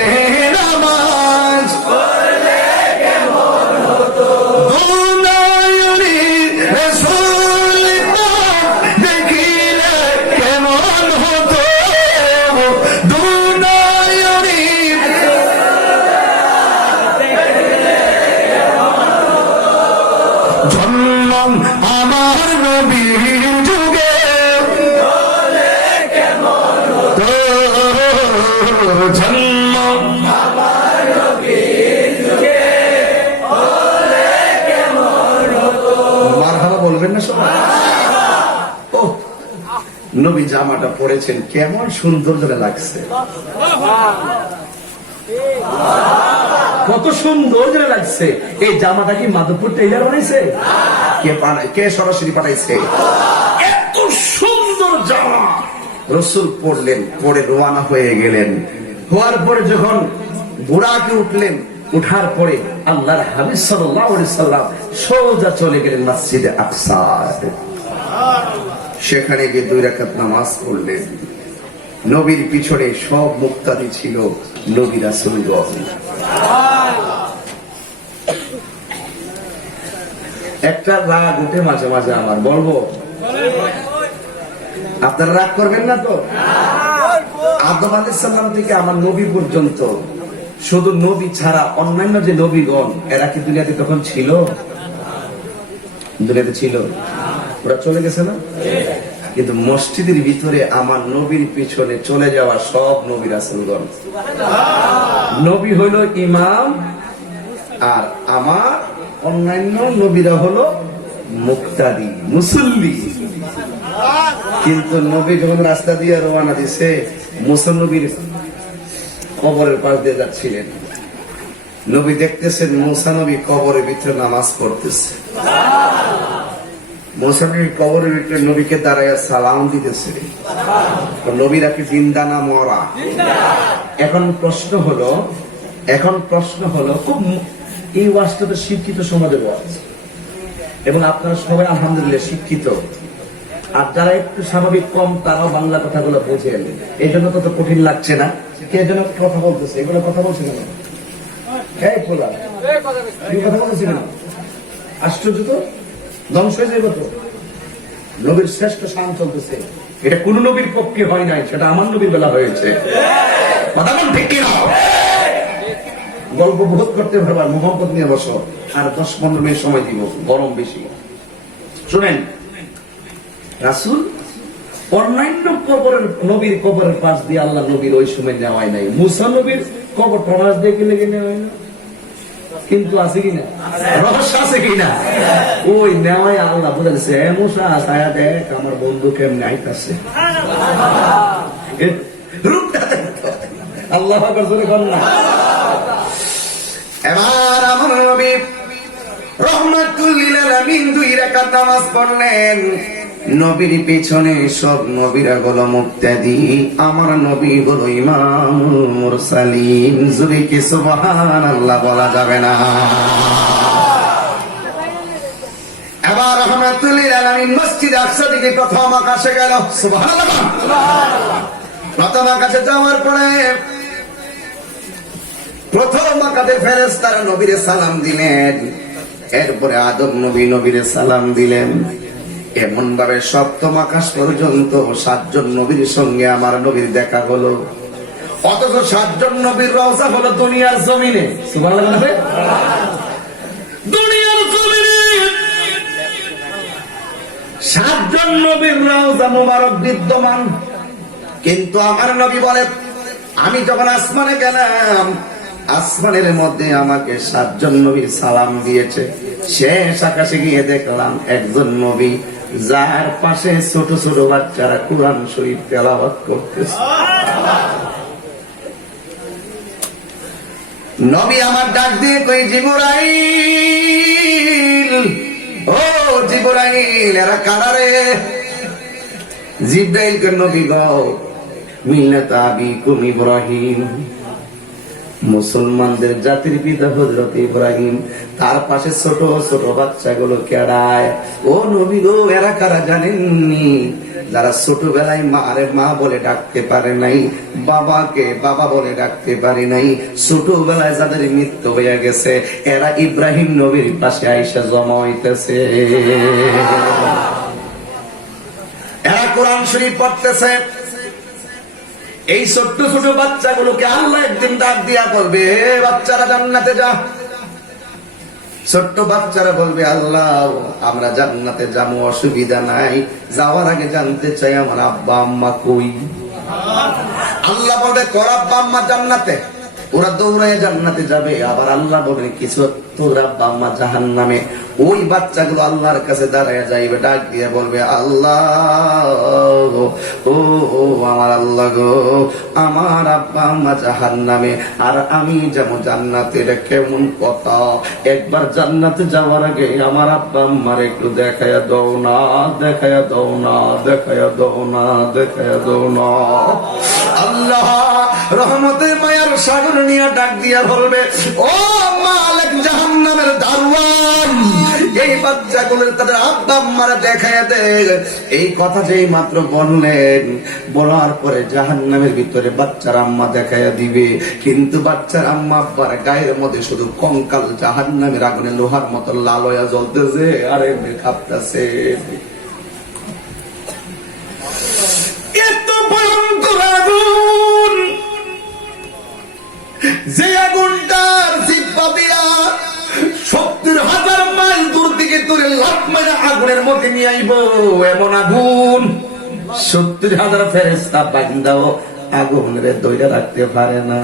নামাজ পড়লে কেমন হতো। দুনয়নি রাসূল জন্য মারহাবা বলবেন না সবাই? ও নবী জামাটা পরেছেন, কেমন সুন্দর করে লাগছে, কত সুন্দর করে লাগছে। এই জামাটা কি মাধবপুর টেইলার বানাইছে? কে সরাসরি পাঠাইছে? এত সুন্দর জামা রাসূল পরলেন, পরে রওনা হয়ে গেলেন। হওয়ার পরে যখন বুরাকে উঠলেন, উঠার পরে আল্লাহর হাবিব সাল্লাল্লাহু আলাইহি সাল্লাম সোজা চলে গেলেন মসজিদে আকসা। সেখানে গিয়ে 2 রাকাত নামাজ পড়লেন। নবীর পিছনে সব মুক্তাদি ছিল নবী রাসূলগণ। একটা রাগ উঠে মাঝে মাঝে আমার, বলবো? আপনারা রাগ করবেন না তো? আদম আলাইহিস সালাম থেকে আমার নবী পর্যন্ত, শুধু নবী ছাড়া অন্যান্য যে নবীগণ, এরা কি দুনিয়াতে তখন ছিল? দুনিয়াতে ছিল? ওরা চলে গেছে না? কিন্তু মসজিদের ভিতরে আমার নবীর পিছনে চলে যাওয়া সব নবী রাসূলগণ। নবী হইল ইমাম, আর আমার অন্যান্য নবীরা হলো মুক্তাদি, মুসল্লি। কিন্তু নবী যখন রাস্তা দিয়ে রওনা দিছে, মুসা নবীর কবরের পাশ দিয়ে যাচ্ছিলেন। নবী দেখতেছেন মুসা নবী কবরের ভিতরে নামাজ পড়তেছে। মুসা নবী কবরের ভিতরে নবীকে দাঁড়াইয়া সালাম দিতেছে। নবীরা কি জিন্দা না মরা? এখন প্রশ্ন হলো খুব, এই ওয়াজটা তো শিক্ষিত সমাজের ওয়াজ, এবং আপনারা সবাই আলহামদুলিল্লাহ শিক্ষিত। আর যারা একটু স্বাভাবিক কম, তারাও বাংলা কথাগুলো বোঝেন, এই জন্য তত কঠিন লাগছে না। কে যেন কথা বলতেছে, এগুলো কথা বলছে কেন? কথা বলতেছে কেন? আশ্চর্য তো, ধ্বংস হয়ে যাবে তো। নবীর শ্রেষ্ঠ শান চলতেছে, এটা কোন নবীর পক্ষে হয় নাই, সেটা আমার নবীর বেলা হয়েছে। কথা বল ঠিক কিনা? গল্প বোধ করতে পারবার, মোহাম্মদ নিয়ে বসো, আর 10-15 মিনিট সময় দিব, গরম বেশি। শুনেন, রাসূল অন্যান্য কবরের, নবীর কবরের পাশ দিয়ে আল্লাহ নবীর ওই সময় নেওয়াই নাই। মুসা নবীর কবর পাশ দিয়ে গেলে নেওয়াই না, কিন্তু আছে কিনা? রহস্য আছে কিনা? ওই নেওয়াই আল্লাহ বুঝাইছে, মুসা ছায়া দেখ আমার বন্ধু কেমনে আইতাছে। আল্লাহ না। এবার আমার নবী রহমাতুল লিল আলামিন 2 রাকাত নামাজ পড়লেন। নবীর পিছনে সব নবীরা হলো মুক্তাদি, আমার নবী হলো ইমামুল মুরসালিন। জোরে কি সুবহানাল্লাহ বলা যাবে না? এবার রহমাতুল লিল আলামিন মসজিদ আকসা থেকে প্রথম আকাশে গেল। সুবহানাল্লাহ। প্রথম আকাশে যাওয়ার পরে প্রথম আকাশের ফেরেশতারা নবীরে সালাম দিলেন। এরপরে আদম নবী নবীরে সালাম দিলেন। এমন ভাবে সপ্তম আকাশ পর্যন্ত 7 জন নবীর সঙ্গে আমার নবীর দেখা হলো। অথচ 7 জন নবীর রওজা হলো দুনিয়ার জমিনে। সুবহানাল্লাহ। দুনিয়ার জমিনে 7 জন নবীর রওজা মুবারক বিদ্যমান। কিন্তু আমার নবী বলে, আমি যখন আসমানে গেলাম, আসমানের মধ্যে আমাকে 7 জন নবী সালাম দিয়েছে। শেষ আকাশে গিয়ে দেখলাম একজন নবী, যার পাশে ছোট ছোট বাচ্চারা কুরআন শরীফ তেলাওয়াত করতেছে। নবী আমার ডাক দিয়ে কই, জিবরাইল, ও জিবরাইল, এরা কারা রে? জিবরাইল কে নবী গো, মিল্লাত আবিকুম ইব্রাহিম, মুসলমানদের জাতির পিতা হযরত ইব্রাহিম। তার পাশে ছোট ছোট বাচ্চাগুলো কেড়ায়। ও নবী গো, এরা কারা জানেননি? যারা ছোটবেলায় মারে মা বলে ডাকতে পারে নাই, বাবাকে বাবা বলে ডাকতে পারে নাই, ছোটবেলায় যাদের মৃত্যু হয়ে গেছে, এরা ইব্রাহিম নবীর পাশে আইসা জমা হইতেছে। এরা কোরআন শরীফ পড়তেছে। এই ছোট্ট ছোট বাচ্চাগুলোকে আল্লাহ একদিন ডাক দিয়া বলবে, হে বাচ্চারা জান্নাতে যা। ছোট্ট বাচ্চারা বলবে, আল্লাহ আমরা জান্নাতে যাবো, অসুবিধা নাই, যাওয়ার আগে জানতে চাই আমার আব্বা আম্মা কই। আল্লাহ বলবে তোর আব্বা আম্মা জান্নাতে, ওরা দৌড়ায় জান্নাতে যাবে। আবার আল্লাহ বলবেন কিছু তোর আব্বা আম্মা জাহান্নামে। ওই বাচ্চাগুলো আল্লাহর কাছে দাঁড়ায় যাইবে, ডাক দিয়ে বলবে আল্লাহ, ও আমার আল্লাহ গো, আমার আব্বা আম্মা জাহান্নামে আর আমি যেমন জান্নাতে। এটা কেমন কথা? একবার জান্নাতে যাওয়ার আগে আমার আব্বা আম্মার একটু দেখাইয়া দাও না, দেখাইয়া দাও না, দেখাইয়া দাও না, দেখাইয়া দাও না। আল্লাহ রহমতের মায়ার সাগর নিয়ে ডাক দিয়া বলবে ও মালিক জাহান্নামের দারওয়ান, এই বাচ্চাগুলোর তাদের আব্বা আম্মারা দেখাইয়া দে। এই কথা যেই মাত্র বললেন, বলার পরে জাহান্নামের ভিতরে বাচ্চার আম্মা দেখাইয়া দিবে, কিন্তু বাচ্চার আম্মা আব্বার গায়ের মধ্যে শুধু কঙ্কাল জাহান্নামের আগুনে লোহার মতো লাল হইয়া জ্বলতেছে আর এমনি কাঁপতেছে। এত ভয়ঙ্কর আগুন, যে আগুনটার জিহ্বা দিয়া 70,000 মাইল দূর থেকে তোরে লাফ মেরে আগুনের মধ্যে নিয়ে আইব, এমন আগুন 70,000 ফেরেশতা বান্দাও আগুনের দইরা রাখতে পারে না।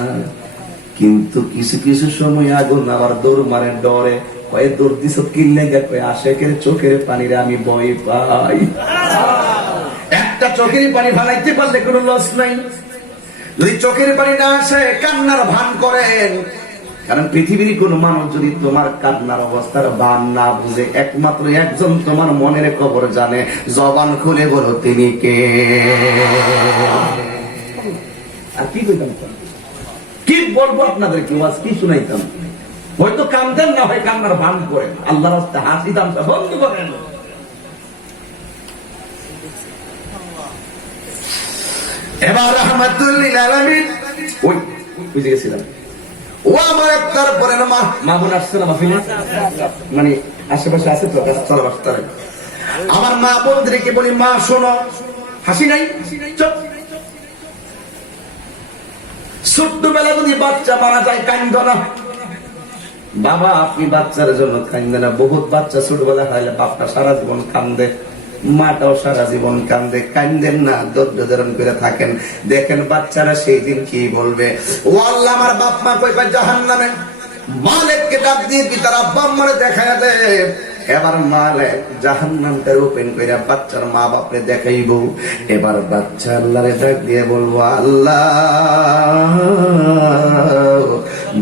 কিন্তু কিছু কিছু সময় আগুন আবার দৌড় মারে ডরে, কয়ে দৌড় দিছ কিনলে গে, কয়ে আশেকের চোখের পানিরে আমি ভয় পাই। একটা চোখের পানি ফালাইতে পারলে কোনো লস নাই, যদি চোখের পানি না আসে কান্নার ভান করেন। কারণ পৃথিবীর কোন মানুষ যদি তোমার কান্নার অবস্থার ভান না বুঝে, একমাত্র একজন তোমার মনের খবর জানে, জবান খুলে বলো তিনি কে। আর কি কইতাম, কি বলবো আপনাদেরকে, ওয়াজ কি শুনাইতাম? হয়তো কান্দেন না হয় কান্নার ভান করেন, আল্লাহর রাস্তায় হাসি তামসা বন্ধ করেন। এবার রাহমাতুল লিল আলামিন, ওই বুঝে গেছিলাম। ও আমার তারপরে না মা বোন আসছে না মাহফিলে, মানে আশেপাশে আছে তো চলো বাস্তারে। আমার মা বোনদেরকে বলি, মা শোনো, হাসি নাই, চুপ। ছোট্টবেলা যদি বাচ্চা মারা যায় কান্দ না। বাবা আপনি বাচ্চার জন্য কান্দে না, বহুত বাচ্চা ছোটবেলা হারাইলে বাপটা সারা জীবন কান্দে, মাটাও সারা জীবন কান্দে। কান্দেন না, ধৈর্য ধারণ করে থাকেন। দেখেন বাচ্চারা সেই দিন কি বলবে, ও আল্লাহ আমার বাপ মা কই জাহান্নামে। মালিককে ডাক দিয়ে পিতার আব্বা আম্মারে দেখায় দে। এবার মালিক জাহান্নামটা ওপেন করে বাচ্চার মা বাপরে দেখাইব। এবার বাচ্চা আল্লাহরে ডাক দিয়ে বলবো, আল্লাহ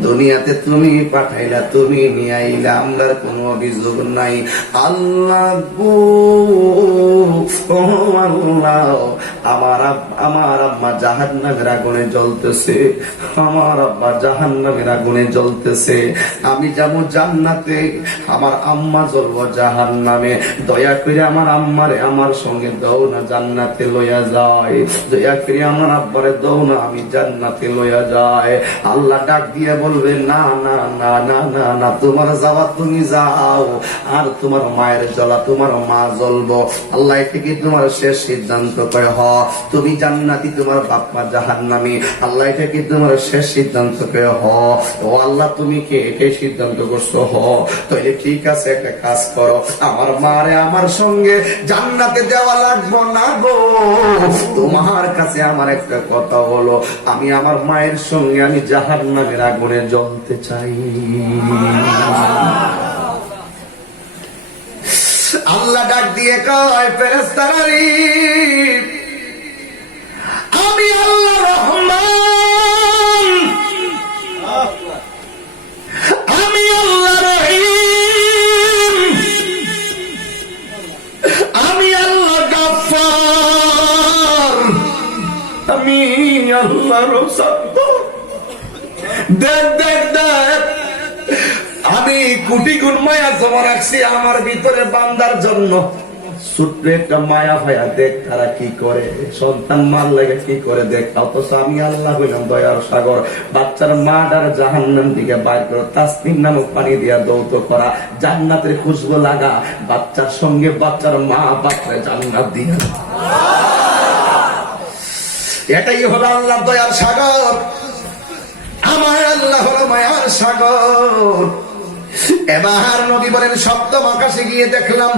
দুনিয়াতে তুমি পাঠাইলা, তুমি নিয়ে আইলা, আমরার কোনো অভিযোগ নাই। আল্লাহ গো, আল্লাহ আমার আম্মা জাহান্নামের আগুনে জ্বলতেছে, আমার আব্বা জাহান্নামের আগুনে জ্বলতেছে। আমি যাবো জান্নাতে, আমার আম্মা জ্বলবো জাহান্নামে। দয়া করে আমার আম্মারে আমার সঙ্গে দাও না, জান্নাতে লইয়া যায়। দয়া করে আমার আব্বারে দাও না, আমি জান্নাতে লইয়া যায়। আল্লাহ ডাক দিয়ে বলবে, না না না না না না, তোমার যাওয়া তুমি যাও, আর তোমার মায়ের জ্বলা তোমার মা জ্বলবো। আল্লাহ থেকে তোমার শেষ সিদ্ধান্ত কয় হ তুমি জান্নাতি, তোমার বাপ মা জাহান্নামী। আল্লাহ থেকে তোমার শেষ সিদ্ধান্ত কয় হ। ও আল্লাহ তুমি কে এটাই সিদ্ধান্ত করছো, হ তাইলে ঠিক আছে, একটা কাজ করো, আমার মারে আমার সঙ্গে জান্নাতে দেওয়া লাগবো না গো। তোমার কাছে আমার একটা কথা হলো, আমি আমার মায়ের সঙ্গে আমি জাহান্নামের আগুনে জ্বলতে চাই। আল্লাহ ডাক দিয়ে কয়, ফেরেশতারা রে, আমি আল্লাহ রহমান, আমি আল্লাহ রহিম, আমি আল্লাহ গাফফার, আমি আল্লাহ রসাত্তর। দেখ দেখ দেখ, আমি কোটি গুণ মায়া জমা রাখছি আমার ভিতরে বান্দার জন্য। ছোট্ট একটা মায়া ভাইয়া, দেখ তারা কি করে, সন্তান মার লাগে কি করে দেখ। অথচ আমি আল্লাহ হইলাম দয়ার সাগর। বাচ্চার মা ডার জাহান্নাম দিকে বাইর করো, তাসনিম নামক পানি দিয়া দৌত করা, জান্নাতের খুশবু লাগা, বাচ্চার সঙ্গে বাচ্চার মা বাচ্চার জান্নাত দিয়া। এটাই হলো আল্লাহ দয়ার সাগর, আমার আল্লাহ হলো মায়ার সাগর। এবার নবী বলেন, সপ্তম আকাশে গিয়ে দেখলাম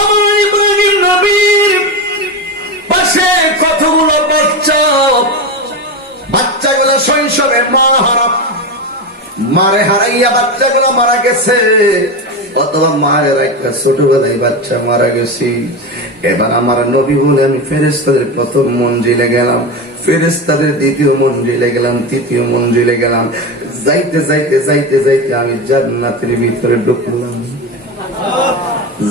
আমার ইব্রাহিম নবীর পাশে কতগুলো বাচ্চা মারে হারাইয়া বাচ্চাগুলো মারা গেছে, অথবা মায়ের একটা ছোটবেলায় বাচ্চা মারা গেছি। এবার আমার নবী বলে আমি ফেরেশতাদের প্রথম মঞ্জিলে গেলাম, ফেরেশতাদের দ্বিতীয় মঞ্জিলে গেলাম, তৃতীয় মঞ্জিলে গেলাম। যাইতে যাইতে যাইতে যাইতে আমি জান্নাতের ভিতরে ঢুকলাম।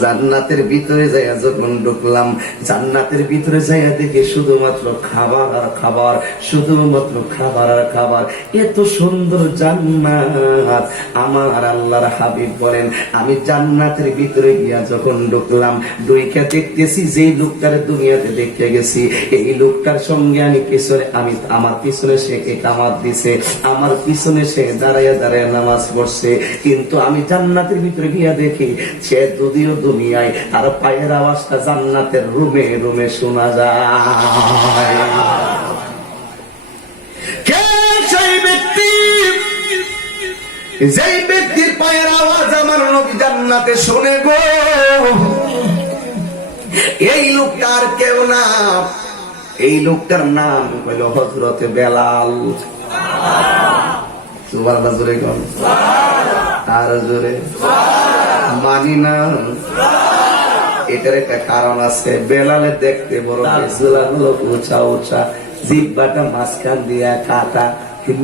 জান্নাতের ভিতরে যাইয়া যখন ঢুকলাম, জান্নাতের ভিতরে যাইয়া দেখে শুধুমাত্র খাবার আর খাবার, শুধুমাত্র খাবার আর খাবার। এত সুন্দর জান্নাত। আমার আল্লাহর হাবিব বলেন, আমি জান্নাতের ভিতরে গিয়া যখন ঢুকলাম, দুইটা দেখতেছি যে লোকটার দুনিয়াতে দেখতে গেছি, এই লোকটার সঙ্গে আমি পিছনে, আমি আমার পিছনে সে একামত দিছে, আমার পিছনে সে দাঁড়াইয়া দাঁড়াইয়া নামাজ পড়ছে। কিন্তু আমি জান্নাতের ভিতরে গিয়া দেখি সে যদিও দুনিয়ায় আর পায়ের আওয়াজটা জান্নাতের রুমে রুমে শোনা যায়। কে সেই ব্যক্তি, যেই ব্যক্তির পায়ের আওয়াজ আমার নবী জান্নাতে শুনে গো? এই লোকটার কেউ না, এই লোকটার নাম হলো হযরতে বেলাল। সুবহানাল্লাহ, জোরে বল, আর জোরে মানি না। এটার একটা কারণ আছে। বেলালে দেখতে বড়, হলো উঁচা উঁচা, জিহ্বাটা মাঝখান দিয়া কাটা,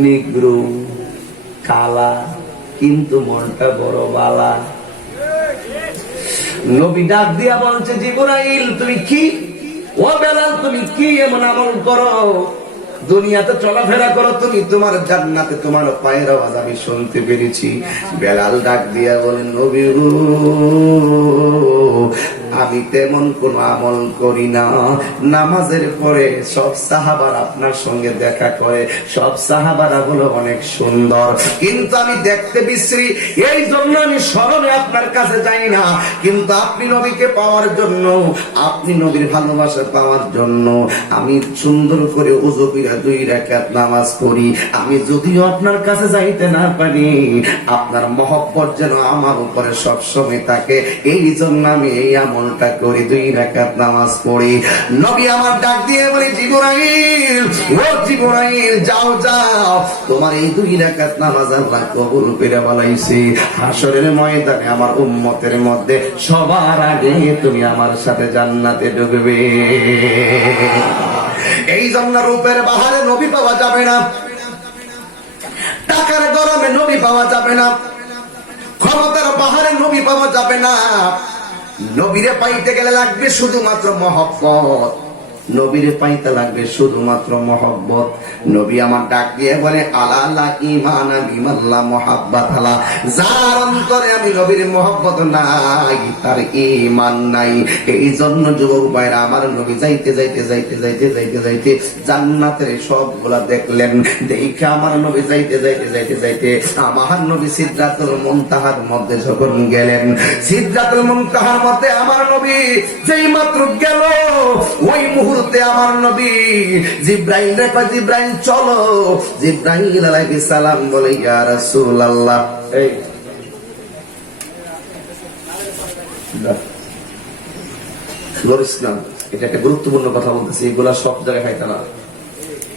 নিগ্রু কালা, কিন্তু মনটা বড় বালা। নবী ডাক দিয়া বলছে, জিবরাইল তুমি কি, ও বেলাল তুমি কি এমন আমল করো, দুনিয়াতে চলাফেরা করো তুমি, তোমার জান্নাতে তোমার পায়ের আওয়াজ আমি শুনতে পেরেছি। বেলাল ডাক দিয়া বলেন, নবী গো, আমি তেমন কোন আমল করি না। নামাজের পরে সব সাহাবারা আপনার সঙ্গে দেখা করে, সব সাহাবারা হলো অনেক সুন্দর, কিন্তু আমি দেখতে বিশ্রী, এই জন্য আমি স্মরণে আপনার কাছে যাই না। কিন্তু আপনি নবীকে পাওয়ার জন্য, আপনি নবীর ভালোবাসা পাওয়ার জন্য আমি সুন্দর করে ওযু করে 2 রাকাত নামাজ পড়ি। আমি যদিও আপনার কাছে যাইতে না পারি, আপনার মহব্বত যেন আমার উপরে সবসময় থাকে, এই জন্য আমি এই আমলটা করি, 2 রাকাত নামাজ পড়ি। নবী আমার ডাক দিয়ে বলে, জিবরাইল, ও জিবরাইল, যাও যাও, তোমার এই 2 রাকাত নামাজ আল্লাহ কবুল করে বানাইছে। হাসরের ময়দানে আমার উম্মতের মধ্যে সবার আগে তুমি আমার সাথে জান্নাতে ঢুকবে। এই জন্য রূপের বাহারে নবী পাওয়া যাবে না, টাকার গরমে নবী পাওয়া যাবে না, ক্ষমতার বাহারে নবী পাওয়া যাবে না। নবীরে পাইতে গেলে লাগবে শুধুমাত্র মহব্বত, নবীরে পাইতে লাগবে শুধুমাত্র মহব্বত। নবী আমার ডাক দিয়ে বলে, আলা ঈমান বিমাল্লা মুহাব্বাত আলা, যার অন্তরে আমি নবীর মহব্বত নাই তার ঈমান নাই। এই জন্য যুবক ভাইরা আমার, নবী যাইতে যাইতে যাইতে যাইতে যাইতে যাইতে জান্নাতের সবগুলা দেখলেন। দেখে আমার নবী যাইতে যাইতে যাইতে যাইতে আমার নবী সিদরাতুল মুনতাহার মধ্যে যখন গেলেন, সিদরাতুল মুনতাহার মধ্যে আমার নবী যেই মাত্র গেল, ওই মুহূর্তে আমার নবী জিব্রাইল রে কয়, জিব্রাইল চলো। জিব্রাইল আলাইহিস সালাম বলে, ইয়া রাসূলুল্লাহ, এই ইসলাম, এটা একটা গুরুত্বপূর্ণ কথা বলতেছি, এগুলা সব জায়গায় খাইতে না,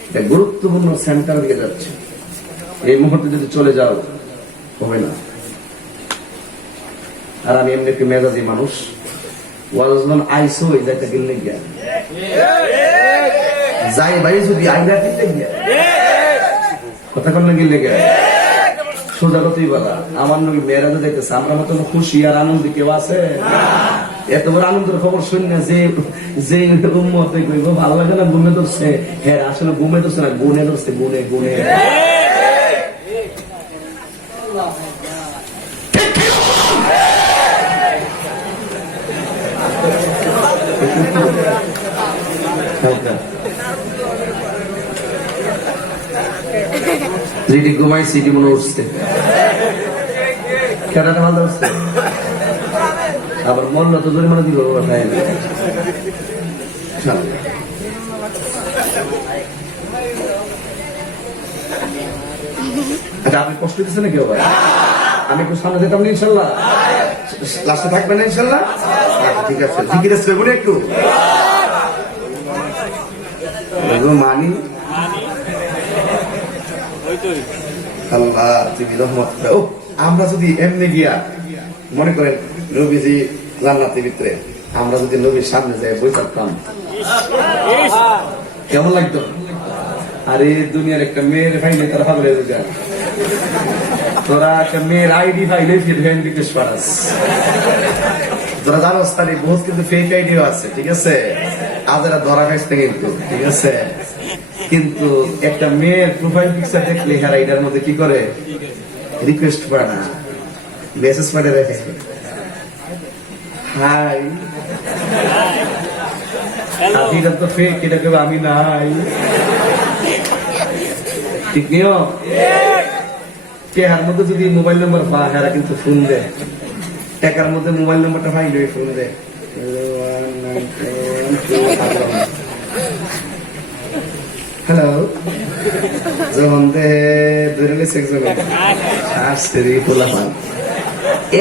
এটা গুরুত্বপূর্ণ সেন্টার দিকে যাচ্ছে। এই মুহূর্তে যদি চলে যাও হবে না। আর আমি এমনি একটু মেজাজি মানুষ, ওয়াজমান আইসো এই জায়গাটা গেলে গিয়া যাই ভাই, যদি আইনা কিনতে গিয়া কথা কন গেলে গিয়া সোজা কথাই বলা। আমার নবী মেয়েরাজও দেখতেছে, আমরা মতো খুশি আর আনন্দ কেউ আছে? এত বড় আনন্দের খবর শুনি না, যে যে উম্মত কইব ভালো লাগে না, গুমে ধরছে। হ্যাঁ, আসলে গুমে ধরছে না, গুনে ধরছে, গুনে গুনে। যেটি ঘুমাই সিটি মনে উঠছে, খেলাটা ভালো হচ্ছে। আবার মন তো জরিমানা দিল, ওরা খায় না। আচ্ছা, আপনি কষ্ট দিচ্ছেন না কেউ ভাই? আমি একটু সামনে যেতাম না ইনশাল্লাহ, লাস্টে থাকবেন না ইনশাল্লাহ? ঠিক আছে, জিকির করবো না একটু মানি। আল্লাহ তুমি রহমত করো। আমরা যদি এমনি গিয়া মনে করেন নবীজি জান্নাতের ভিতরে, আমরা যদি নবীর সামনে যাই বই থাকতাম কেমন লাগতো? আরে দুনিয়ার একটা মেয়ের ফাইলে তারা ভালো হয়ে যায়, তোরা একটা মেয়ের আইডি ফাইলে ফ্রেন্ড রিকোয়েস্ট পাঠাস, তোরা জানোস তার বহুত কিন্তু ফেক আইডিও আছে, ঠিক আছে? আজারা ধরা খাইস না কিন্তু, ঠিক আছে? কিন্তু একটা মেয়ের প্রোফাইল পিকচার দেখলে হেরা এটার মধ্যে কি করে? রিকোয়েস্ট পাঠা, মেসেজ পাঠিয়ে রেখে, হাই এটা তো ফেক, এটা কেউ আমি নাই, ঠিক নিও। চেহার মধ্যে যদি মোবাইল নাম্বার পা, হেরা কিন্তু ফোন দেয়, টাকার মধ্যে মোবাইল নাম্বারটা পাইলে ফোন দেয়, হ্যালো, যখন ধরে গেছে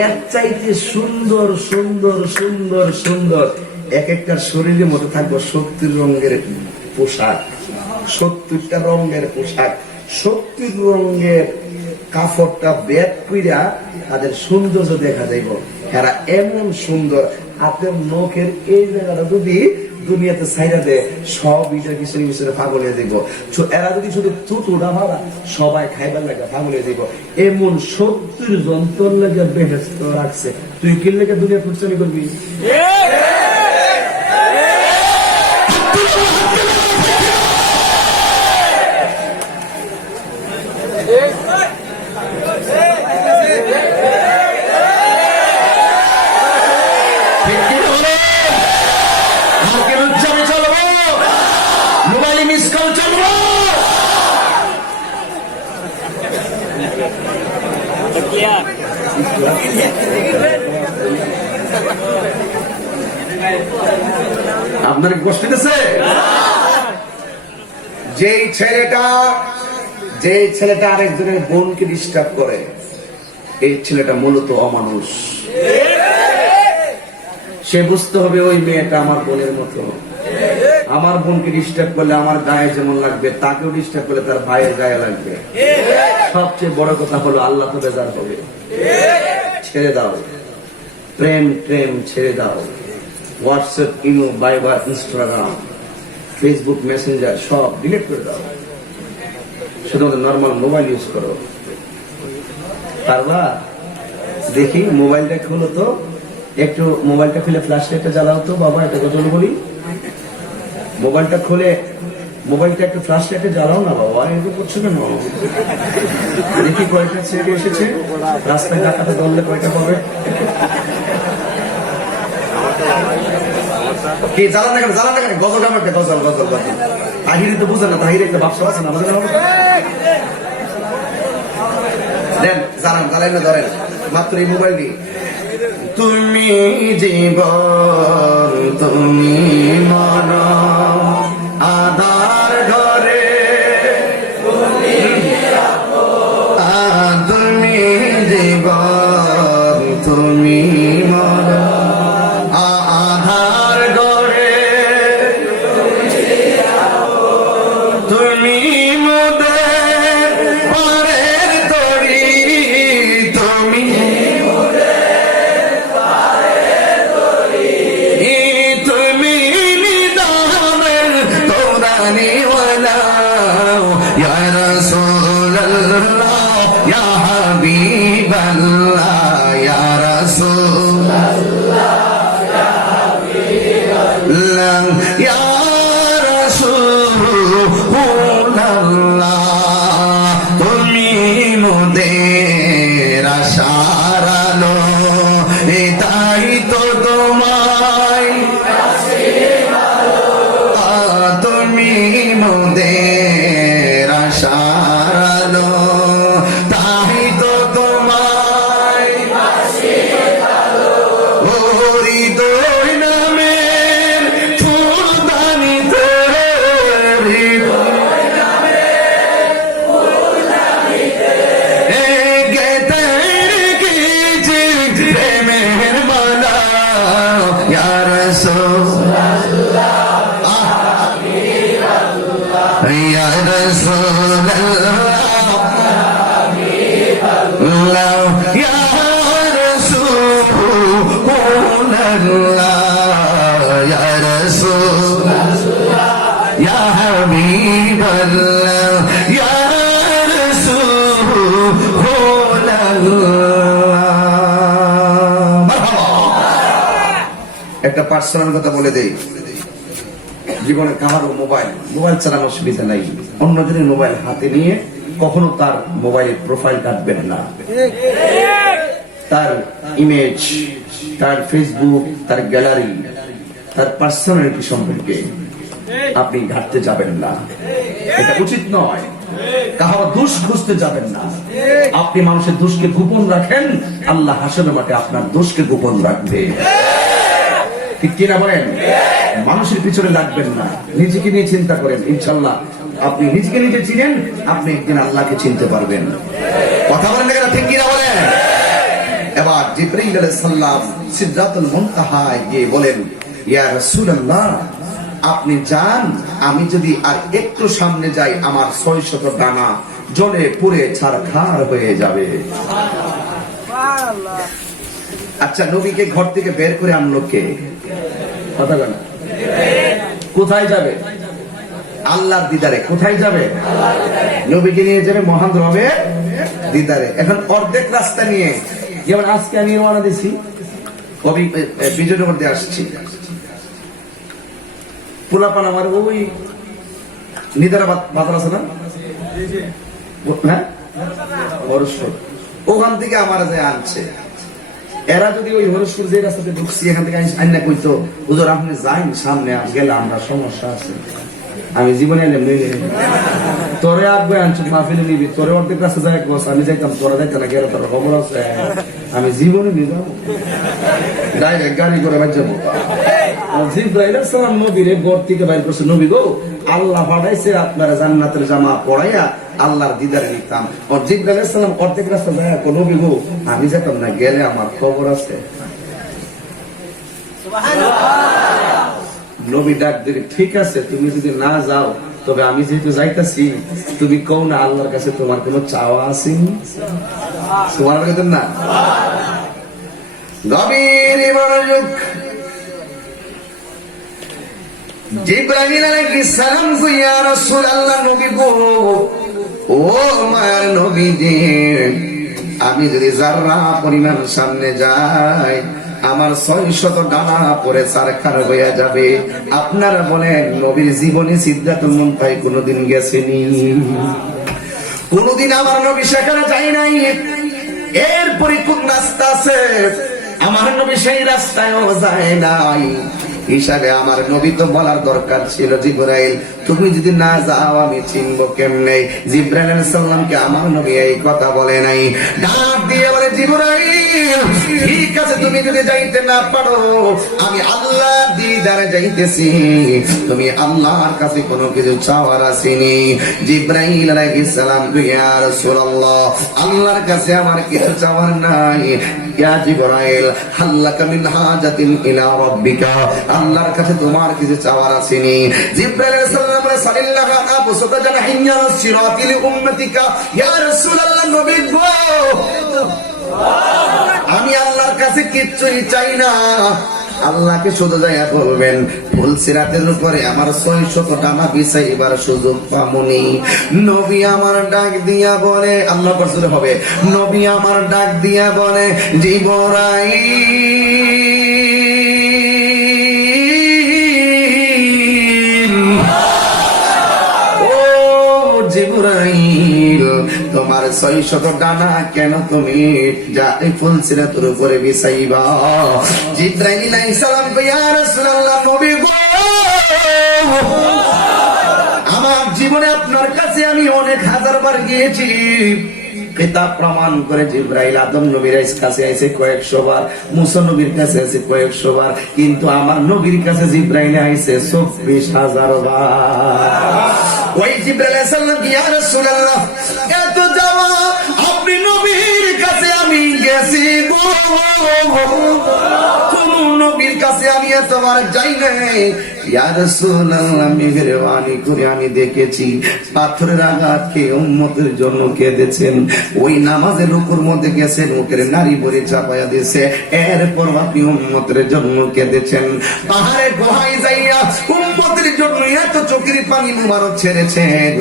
এর চাইতে সুন্দর সুন্দর সুন্দর সুন্দর এক একটা শরীরের মধ্যে থাকবো 70 রঙের পোশাক, 70টা রঙের পোশাক, 70 রঙের কাপড়টা ব্যাগ কইরা তাদের সৌন্দর্য দেখা যাইব। এরা এমন সুন্দর, হাতের নখের এই জায়গাটা যদি দুনিয়াতে ছাইরা দেয়, সব বিষয় বিষয় বিষয়ে পাগল হয়ে যাইব। এরা যদি শুধু চুটুটা ভাবা, সবাই খাইবার লাগে পাগল হয়ে যাইব। এমন 70 যন্ত্র লাগে বেহেস্ত রাখছে, তুই কি লেগে দুনিয়া ফুটচালি করবি? আপনার কষ্ট দিতেছে? যে ছেলেটা আরেকজনের বোনকে ডিস্টার্ব করে, এই ছেলেটা মূলত অমানুষ। সে বুঝতে হবে ওই মেয়েটা আমার বোনের মতো, আমার বোনকে ডিস্টার্ব করলে আমার গায়ে যেমন লাগবে, তাকেও ডিস্টার্ব করলে তার ভাইয়ের গায়ে লাগবে। সবচেয়ে বড় কথা হলো আল্লাহ তো বেজার হবে। ছেড়ে দাও প্রেম, প্রেম ছেড়ে দাও। WhatsApp, imo, Viber, Instagram, Facebook, Messenger সব ডিলিট করে দাও, শুধুমাত্র নর্মাল মোবাইল ইউজ করো। পারবা? দেখি মোবাইলটা খুলো তো, একটু মোবাইলটা খুলে ফ্ল্যাশ লাইটটা জ্বালাও তো বাবা, এটা কথা বলি। মোবাইলটা খুলে মোবাইলটা একটু ফ্ল্যাশ লাইটে জ্বালাও না বাবা, এরকম করছো কেন? দেখি কয়টা ছেলে এসেছে, রাস্তায় টাকাটা ধরলে কয়টা পাবে? কি জ্বালান না কেন? জ্বালান না কেন? গজল গান একটা, গজল গজল গজল। তাহিরি তো বুঝে না, তাহিরি একটা ব্যবসা আছে না, বুঝে না? দেন জ্বালান, জ্বালাই না, ধরেন মাত্র এই মোবাইল দিয়ে। তুমি জীবন, তুমি মন, আধার ঘরে তুমি জীবন, তুমি মন, আধার ঘরে তুমি মোদের পরের তরি, তুমি ইয়া রাসূলুল্লাহ ইয়া রাসূলুল্লাহ ইয়া হাবিবাল্লাহ ইয়া একটা পার্সোনাল কথা বলে দেই, জীবনে কারো মোবাইল চালানোর সুবিধা নাই। অন্যজনের মোবাইল হাতে নিয়ে কখনো তার মোবাইলের প্রোফাইল কাটবেন না, তার ইমেজ, তার ফেসবুক, তার গ্যালারি, তার পার্সোনালিটি সম্পর্কে আপনি ঘাটতে যাবেন না, এটা উচিত নয়। কারো দোষ খুঁজতে যাবেন না। আপনি মানুষের দোষকে গোপন রাখেন, আল্লাহ হাসরের মাঠে আপনার দোষকে গোপন রাখবে। ঠিক কিনা বলেন? মানুষের পিছনে লাগবেন না, নিজেকে নিয়ে চিন্তা করেন। ইনশাল্লাহ আপনি নিজেকে নিজে চিনেন, আপনি একদিন আল্লাহকে চিনতে পারবেন। কথা বলেন না, ঠিক কিনা বলেন? এবার জিবরাইল আলাইহিস সালাম সিদরাতুল মুনতাহায় গিয়ে বলেন, ইয়া রাসূলুল্লাহ আপনি যান, আমি যদি আর একটু সামনে যাই আমার 600 ডানা জ্বলে পুড়ে ছারখার হয়ে যাবে। আচ্ছা, নবীকে ঘর থেকে বের করে আনলো কে? কথা বলেন, কোথায় যাবে? আল্লাহর দিদারে। কোথায় যাবে? নবীকে নিয়ে যাবে মহান রবের দিদারে। এখন অর্ধেক রাস্তা নিয়ে, যেমন আজকে আমি রওনা দিছি, কবি বিজয়নগর দিয়ে আসছি, পোলাপান আমার ওই নিদারা বাজার আছে না, হ্যাঁ, ওখান থেকে আমার যে আনছে। এরা যদি ওই হরসপুর যে রাস্তাতে ঢুকছি এখান থেকে আইনা কইতো, হুজুর আপনি যাইন সামনে, গেলে আমরা সমস্যা আছে। আমি জীবনে এলাম তোরে আসবে আনছো মাহফিলে নিবি, তোরে অর্ধেক রাস্তা যাই বস, আমি যাইতাম, তোরা যাইতাম না, গেলে তোর খবর আছে, আমি জীবনে নিয়ে যাবো, ডাইরেক্ট গাড়ি করে বাজ যাবো। জিবরাইল আলাইহিস সালাম নবীরে ঘর থেকে বাইর করছে, নবী গো আল্লাহ পাঠাইছে আপনারা জান্নাতের জামা পরাইয়া আল্লাহর দিদারে নিতাম। আর জিবরাইল আলাইহিস সালাম অর্ধেক রাস্তা যায়, নবী গো আমি যেতাম না, গেলে আমার খবর আছে। নবী ডাক দিলে, ঠিক আছে তুমি যদি না যাও, তবে আমি যেহেতু যাইতাছি, তুমি কও না আল্লাহর কাছে তোমার কোন চাওয়া আছে না? গভীর মনোযোগ। জিবরাইল আলাইহিস সালাম কই, ইয়া রাসূলুল্লাহ নবী গো, ও মায়ার নবীজি, আমি যদি যারা পরিমাণ সামনে যাই আমার 600 ডানা পরে ছারখার হয়ে যাবে। আপনারা বলেন নবীর জীবনে সিদরাতুল মুনতাহায় কোনদিন গেছেনি? কোনদিন আমার নবী সেখানে যায় নাই। এরপরে কোন রাস্তা আছে? আমার নবী সেই রাস্তায়ও যায় নাই। হিসাবে আমার নবী তো বলার দরকার ছিল, জিবরাইল তুমি যদি না যাও আমি চিনবো কেমনে? জিবরাইল আলাইহিস সালামকে আমার নবী এই কথা বলে নাই। ডাক দিয়ে বলে, জিবরাইল ঠিক আছে তুমি যদি যাইতে না পারো, আমি আল্লাহর দিদারে যাইতেছি, তুমি আল্লাহর কাছে কোনো কিছু চাওয়ার আসেনি। জিবরাইল আলাইহিস সালাম, ইয়া রাসূলুল্লাহ আল্লাহর কাছে আমার কিছু চাওয়ার নাই। ইয়া জিবরাইল হাল্লাকা মিন হাজাতিন ইলা রাব্বিকা, আল্লাহর কাছে তোমার কিছু চাওয়ার আসেনি। জিবরাইল আলাইহিস সালাম বলে, সাল্লাল্লাহু আবসাতা জানাহিয়া সিরাতিল উম্মতিকা, ইয়া রাসূলুল্লাহ নবী গো আমি আল্লাহর কাছে কিচ্ছুই চাই না, আল্লাহকে শুধু যাইয়া বলবেন ফুল সিরাতের উপরে আমার 600 ডানা বিছাইবার সুযোগ পামুনি। নবী আমার ডাক দিয়া বলে, আল্লাহ রাসূল হবে, নবী আমার ডাক দিয়া বলে, জিবরাইল তোমার 600 ডানা কেন তুমি যাই ফুল সিরাতের উপরে বিছাইবা? জিবরাইল আলাইহিস সালাম, ইয়া রাসূলুল্লাহ নবী গো আমার জীবনে আপনার কাছে আমি অনেক হাজারবার গিয়েছি, কিতাব প্রমাণ করে। জিবরাইল আদম নবীর কাছে আইছে কয়েকশো বার, মুসা নবীর কাছে আছে 100 বার, কিন্তু আমার নবীর কাছে জিবরাইল আইছে 24,000 বার। ওই জিবরাইল আলাইহিস সালাম, ইয়া রাসূলুল্লাহ এত যাওয়া আপনি নবীর কাছে আমি গেছি গো, কোন নবীর কাছে আমি এতবার যাই নাই। ইয়া রাসূলুল্লাহ, মেহেরবানি করে আমি দেখেছি পাথরের আঘাত খেয়ে উম্মতের জন্য কেঁদেছেন। ওই নামাজের রুকুর মধ্যে গেছেন, মুখের নারী ভরে চাপায়া দিয়েছে, এরপর আপনি উম্মতের জন্য কেঁদেছেন। পাহাড়ে গুহায় যাইয়া উম্মতের জন্য এত চোখের পানি মুবারক ছেড়েছেন,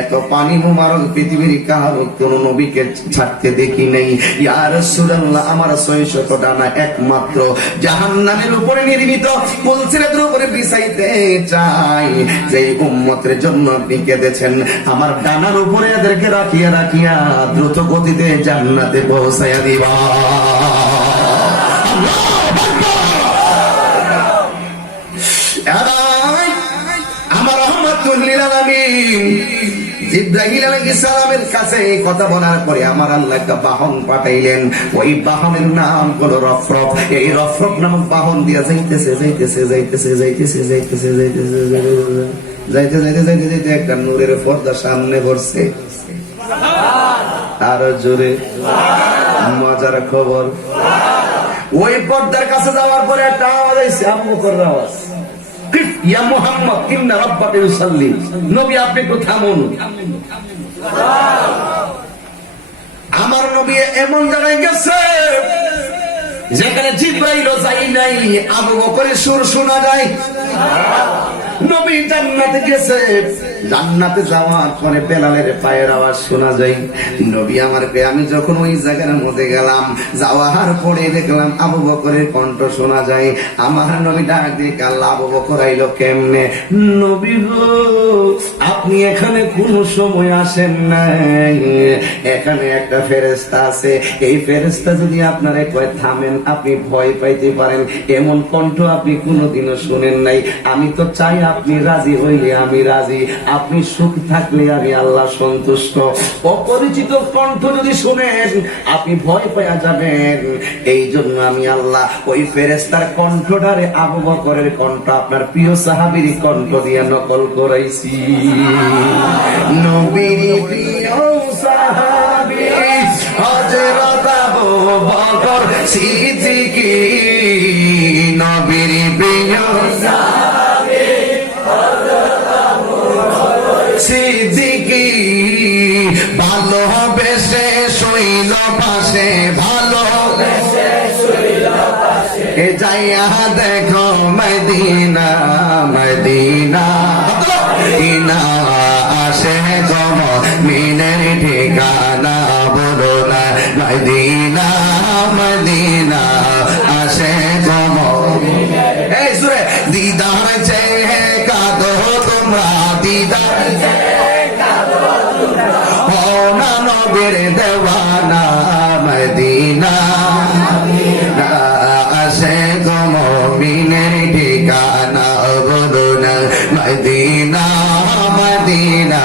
এত পানি মুবারক পৃথিবীর কারো কোন নবীকে ছাড়তে দেখি নাই। ইয়া রাসূলুল্লাহ, আমার 600 ডানা একমাত্র জাহান্নামের উপরে নির্মিত পুলসিরাতের উপরে বিছাইতে চাই। যে উম্মতের জন্য আপনি কেঁদেছেন, আমার ডানার উপরে এদেরকে রাখিয়া রাখিয়া দ্রুত গতিতে জান্নাতে পৌঁছাইয়া দিবা। আমার রহমাতুল লিল আলামিন জিবরাইল আলাইহিস সালামের কাছে এই কথা বলার পরে আমার আল্লাহ একটা বাহন পাঠাইলেন। ওই বাহনের নাম হলো রফরফ। এই রফরফ নামক বাহন দিয়া যাইতেছে যাইতেছে যাইতেছে যাইতেছে যাইতেছে যাইতেছে যাইতে যাইতে যাইতে যাইতে একটা নূরের পর্দা সামনে পড়ছে। আরো জোরে মজার খবর, ওই পর্দার কাছে যাওয়ার পরে একটা আওয়াজ আইছে, আবু বকরের আওয়াজ, ইয়া মুহাম্মদ ইন্না রাব্বাকা ইউসাল্লি, নবী আপনি একটু থামুন। আমার নবী এমন জায়গায় গেছে যেখানে জিবরাইলও যাই নাই, আবু বকরের সুর শোনা যায়। নবী জান্নাতে গেছে, জান্নাতে যাওয়ার পরে বেলালের পায়ের আওয়াজ শোনা যায়। নবী আমার আমি যখন ওই জায়গার মধ্যে গেলাম, যাওয়ার পরে দেখলাম আবু বকরের কণ্ঠ শোনা যায়। আমার নবী ডাক দিয়ে আল্লাহ, আবু বকর আইলো কেমনে? নবী গো, আপনি এখানে কোন সময় আসেন নাই, এখানে একটা ফেরেশতা আছে, এই ফেরেশতা যদি আপনারে কয় থামেন আপনি ভয় পাইতে পারেন, এমন কণ্ঠ আপনি কোনোদিনও শুনেন নাই। আমি তো চাই আপনি রাজি হইলে আমি রাজি, আপনি সুখ থাকলে আমি আল্লাহ সন্তুষ্ট। অপরিচিত কণ্ঠ যদি শুনেন আপনি ভয় পাওয়া যাবেন, এই জন্য আমি আল্লাহ ওই ফেরেশতার কণ্ঠটারে আবু বকরের কণ্ঠ আপনার প্রিয় সাহাবীর কণ্ঠ দিয়ে নকল করাইছি। নবীর প্রিয় সাহাবী হযরত আবু বকর সিদ্দিক, নবীর প্রিয় সিদ্দিকি, ভালোবেসে শৈল পাশে, ভালোবেসে শৈল পাশে, এ যাইয়া দেখো মদিনা মদিনা, মদিনা আসে গম মিনের ঠিকানা, বলো না মদিনা মদিনা আসে গম। এই সুরে দিদার চেয়ে কাঁদো তোমরা, দিদার না নবীর দেওয়ানা, মদিনা আসে গো মুমিনের ঠিকানা, বলো না মদিনা মদিনা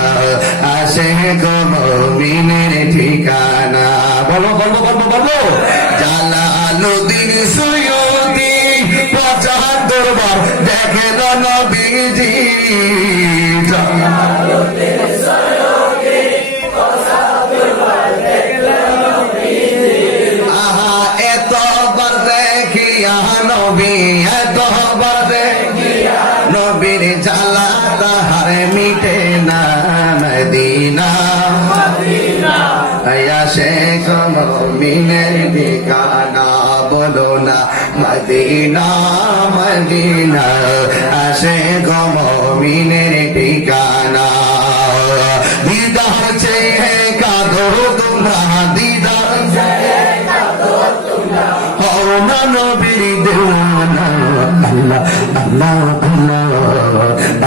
আসে গো মুমিনের ঠিকানা। বলো বলো বলো বলো। জালালউদ্দিন সুয়ুতি ৭৫ বার দেখেন নবীজি, এতবার দেখিয়া নবী, এতবার দেখিয়া নবীর জ্বালা তাহার মিটে না, মদিনা আসে গো মুমিনের ঠিকানা, বলো না মদিনা মদিনা আসে গো মুমিনের ঠিকানা। দিদার চেয়ে কাঁদো তোমরা, দিদার চেয়ে কাঁদো তোমরা, হও না নবীর দেওয়ানা। আল্লাহ আল্লাহ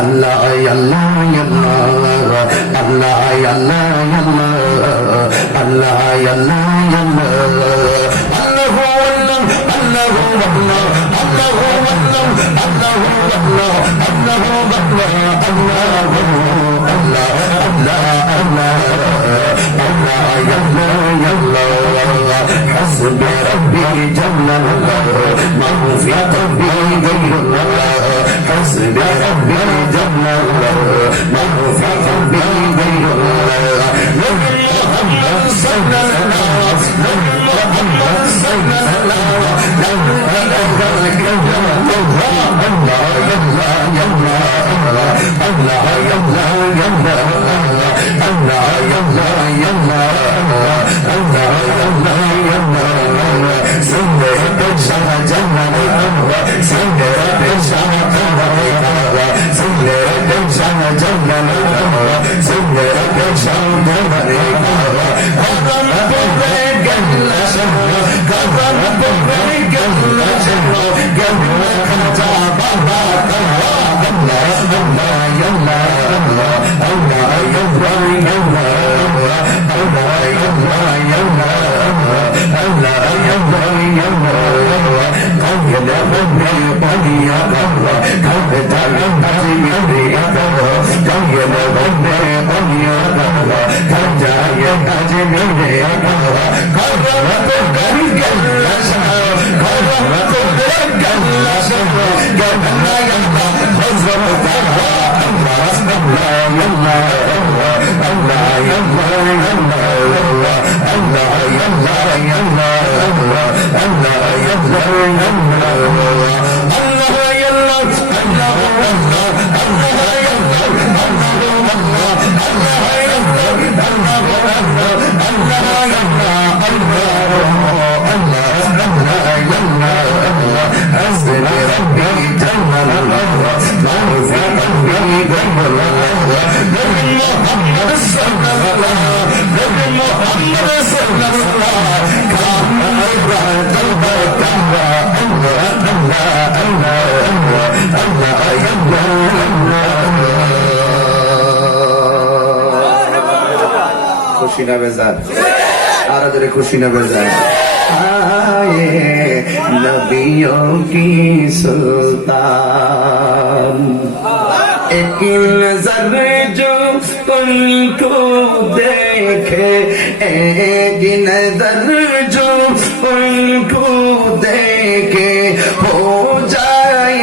আল্লাহ আল্লাহ আল্লাহ আল্লাহ আল্লাহ আল্লাহ আল্লাহ حسبي ربي جل الله ما في قلبي غير الله حسبي ربي جل الله ما في قلبي غير الله محمد صلى الله عليه وسلم খুশি না বেজার? আরো জোরে খুশি না বেজার? आए नबियों की सुल्तान एक नजर जो उनको देखे एक नजर जो उनको देखे हो जाए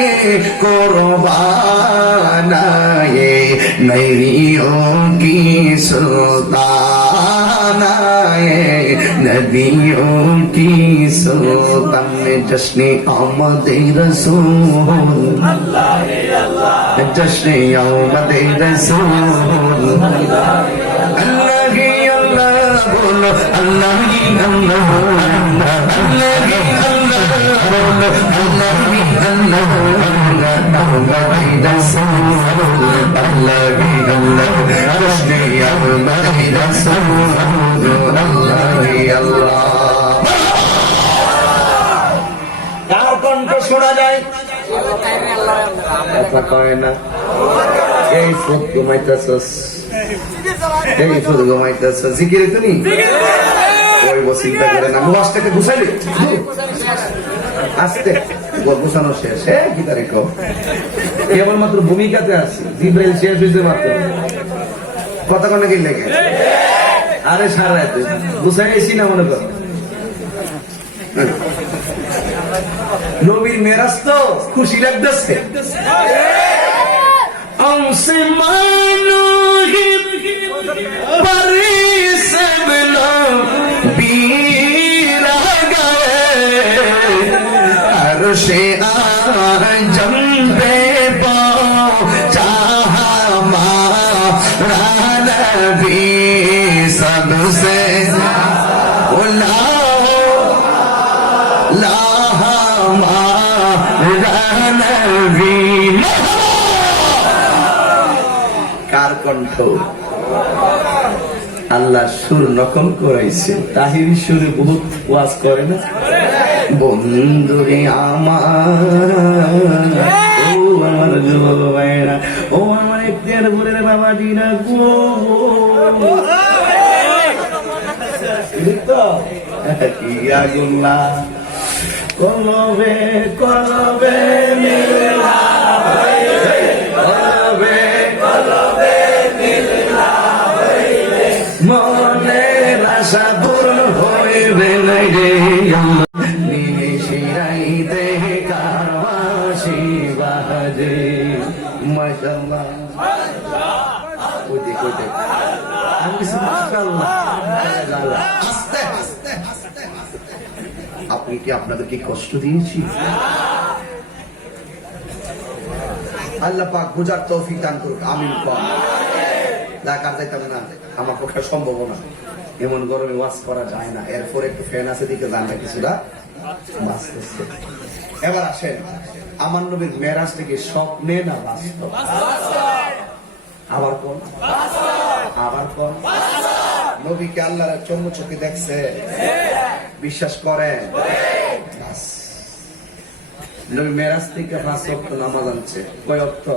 कुर्बान ये नबियों की सुल्तान ये नबियों की सुल्तान जश्न आमद रसूल जश्न आमद रसूल अल्लाह ही अल्लाह बोलो अल्लाह ही अल्लाह अल्लाह ही अल्लाह बोलो अल्लाह ही अल्लाह आमद रसूल अल्लाह ही अल्लाह जश्न आमद रसूल अल्लाह ही अल्लाह শোনা যায় কথা কয় না এই ফুট ঘুমাইতেছস এই ফুট ঘুমাইতেছস জিকিরে তুমি ওই চিন্তা করে না মুখটাকে গুছাইলি আস্তে গুছানো শেষ হ্যাঁ কি তারিখ কেবলমাত্র ভূমিকাতে আছি জিব্রাইল শেষ হয়েছে মাত্র কথা কনে কি লেগে আরে সারা রাত গুছাইছি না মনে কর নবীর মেরাজ তো খুশি লাগতেছে हमसे मानो ही परिस बिना बीरा गए अर्शे आजम पे चाहा मारा नबी सबसे কার কণ্ঠ আল্লাহ সুর নকল করাইছে তাহির সুরে বহুত ওয়াজ করে না বন্ধুরে আমার ও আমার যুবক ভাইরা ও আমার ইফতিয়ার বলে বাবা দিনা গো কি আগুল্লা কলবে কলবে মিলা কলবে কলবে মিলা মনের আশা পূর্ণ হইবে নাই রে নিশিরাইতে কারবাসি বাজে মাশাআল্লাহ কইতে কইতে আমি মাশাআল্লাহ আস্তে আস্তে আস্তে আপনি কি আপনাদেরকে কষ্ট দিয়েছি আল্লাহ পাক বুঝার তৌফিক দান করুক আমিন কম ঢাকা যাইতাম না আমার পক্ষে সম্ভব না এমন গরমে ওয়াজ করা যায় না এরপর একটু ফ্যান আছে দিকে জানলা কিছুটা বাঁচতেছে এবার আসেন আমার নবীর মেরাজ থেকে স্বপ্নে না বাস্তব আবার কোন আবার কোন নবীকে আল্লাহর চোখ চোখে দেখছে, বিশ্বাস করেন? বাস। নবী মেরাজ থেকে 5 ওয়াক্ত নামাজ আনছে। কয় ওয়াক্ত?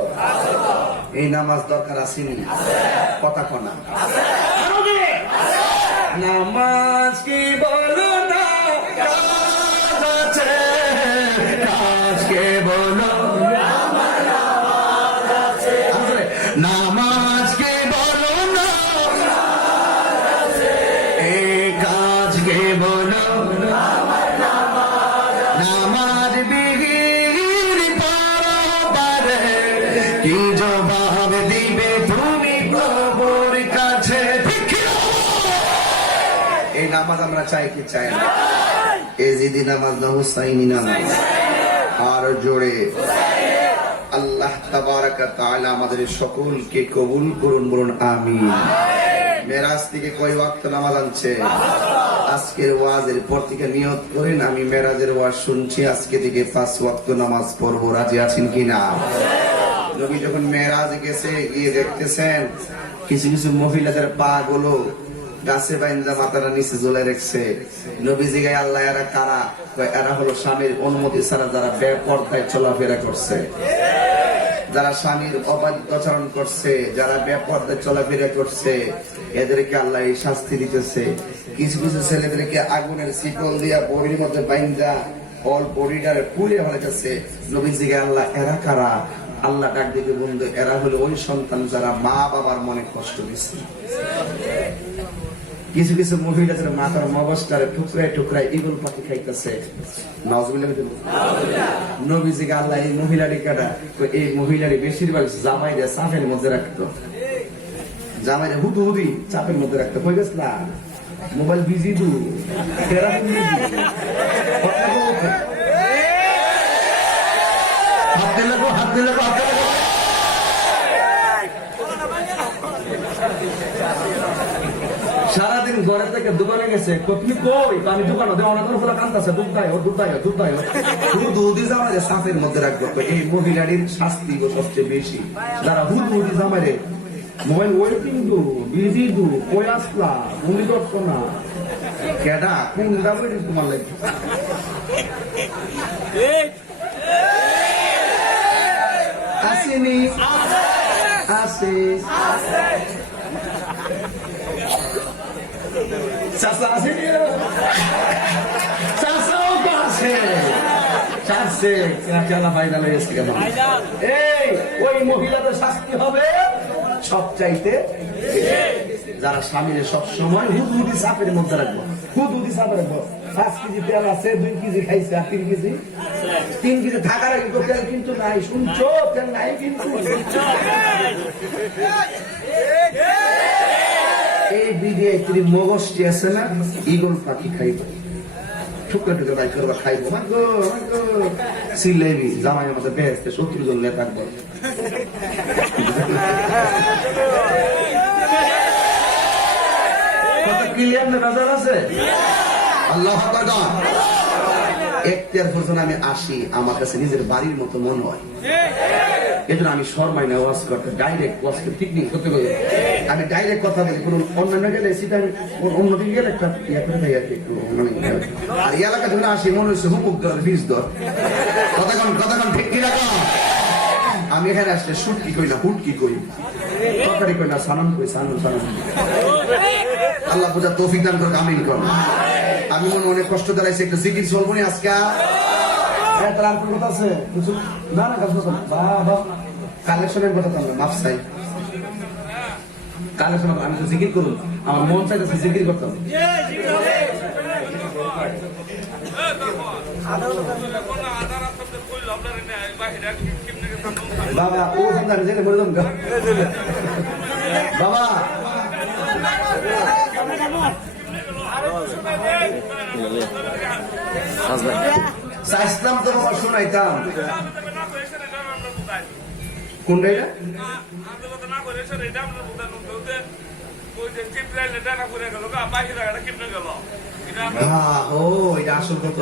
এই নামাজ দরকার আসেনি? কথা কোনা নামাজ কি বলো না, কাজ আছে, কাজ কে বলো, নামাজ কে বলো না, এই কাজ কে বলো, নামাজ বিহীন পারে কি জবাব দিবে তুমি প্রভুর কাছে? এই নামাজ আমরা চাই কি চাই না? এজিদি নামাজ না, হুসাইনি নামাজ। আর জোরে আল্লাহ তাবারাক ওয়া তাআলা আমাদের সকলকে কবুল করুন, বলুন আমিন। মেরাজ থেকে কয় ওয়াক্ত নামাজ আনছে? আজকের ওয়াজের পর থেকে নিয়ত করেন, আমি মেরাজের ওয়াজ শুনছি, আজকে থেকে 5 ওয়াক্ত নামাজ পড়বো। রাজি আছেন কিনা? নবী যখন মেরাজে গেছে, গিয়ে দেখতেছেন কিছু কিছু মহিলাদের পা গুলো গাছে বাইন্দা মাথাটা নিচে ঝুলে রেখেছে। নবীজি গায়ে আল্লাহ এরা কারা? এরা হলো স্বামীর অনুমতি ছাড়া যারা বেপরদায় চলাফেরা করছে, যারা স্বামীর অবাধ্যচরণ করছে, যারা বেপরদায় চলাফেরা করছে, এদেরকে আল্লাহ এই শাস্তি দিতেছে। কিছু কিছু ছেলেদেরকে আগুনের শিকল দিয়া বড়ির মধ্যে বাইন্দা অল বডিটারে পুড়ে ফেলেছে। নবীজি গায়ে আল্লাহ এরা কারা? আল্লাহ ডাক দিকে বন্ধু, এরা হলো ওই সন্তান যারা মা বাবার মনে কষ্ট দিচ্ছে। কিছু কিছু মহিলা যারা মাথার মগজটারে টুকরায় টুকরায় ইগল পাখি খাইতেছে। নবীজি আল্লাহ এই মহিলারি কাটা, এই মহিলারি বেশিরভাগ জামাইরা চাপের মধ্যে রাখতো, জামাইরা হুদু হুদি চাপের মধ্যে রাখতো। কই গেছ না মোবাইল বিজি দু হাতে লাগো হাতে লাগো হাতে লাগো। সারাদিন ঘরে থেকে দোকানে গেছে, তুমি কই? আমি দোকানে কান্দাছে, সাপের মধ্যে রাখবো। এই মহিলাটির শাস্তি সবচেয়ে বেশি। যারা হুদ হুদি জামাইরে মোবাইল ওয়েটিং দু বিজি দু কই আসলা উনি করতো না কেডা কোন যাবে তোমার লাগে আসেনি আসে চাষা আসেনি চাষাও তো আসে চাষে কেনা ফায়দা লেগেছে কেন? এই ওই মহিলাদের শাস্তি হবে সবচাইতে যারা স্বামীর সব সময় হুদহুদি চাপের মধ্যে রাখবো, হুদহুদি চাপে রাখবো। 5 কেজি তেল আছে, 2 কেজি খাইছে, আর 3 কেজি থাকার আগে তেল কিন্তু নাই। শুনছো? তেল নাই কিন্তু। এই দিকে তিনি মগজটি আছে না, ইগল পাখি খাইব, টুকরা টুকরা বাই করবা খাইবো। মাগো মাগো সিলেবি জামাই আমাদের বেহেস্তে 70 জন লে থাকবো। কত ক্লিয়ার না বাজার আছে? আল্লাহু আকবার। একটার আমি আসি, আমার কাছে নিজের বাড়ির মতো মনে হয়। এজন্য আমি শর্মাই না ওয়াজ করতে, ডাইরেক্ট ওয়াজ ঠিক নেই করতে গেলে আমি ডাইরেক্ট কথা বলি। কোন অন্যান্য গেলে সেটা অন্যদিকে গেলে একটা ইয়া করে দেয় আর কি, মানে আর এই এলাকা যখন আসি মনে হচ্ছে হুকুক দর বীজ দর কতক্ষণ ঠিক কি রাখো। আমি এখানে আসলে শুট কি করি না, হুট কি করি, তরকারি করি না, সানাম করি, সানাম আল্লাহ পূজা তৌফিক দান করে আমিন কর। আমি মনে অনেক কষ্ট দাঁড়াইছি, একটা জিকির চলবো নি আজকে। কথা আছে না না বাবা কালেকশনের কথা তো আমরা মাফ চাই। কালেকশন আমি তো জিকির করুন, আমার মন চাইতেছে জিকির করতাম। বাবা ও যেটা বলে দাম বাবা ইসলাম তো বাবা শোনাইতাম। কোনটা এটা? ও এটা আসল কত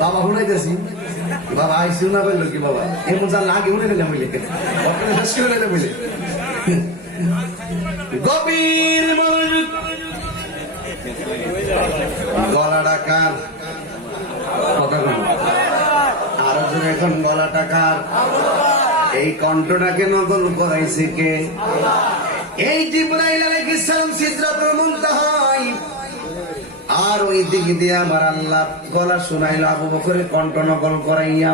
বাবা শুনাইতেছি। বাবা আইসিউ না বললো কি বাবা এমন যা লাগে উড়ে নিলাম বলে শেষ করে নিলাম বলে গভীর মনোযোগ গলা ডাকার কথা আরো জোরে এখন গলা টাকার এই কণ্ঠটাকে নকল করাইছে কে এই জিবরাইল আলাইহিস সালাম সিদরাতুল মুনতাহায় আর ওই দিক দিয়ে আমার আল্লাহ গলা শুনাইল আবু বকরের কণ্ঠ নকল করাইয়া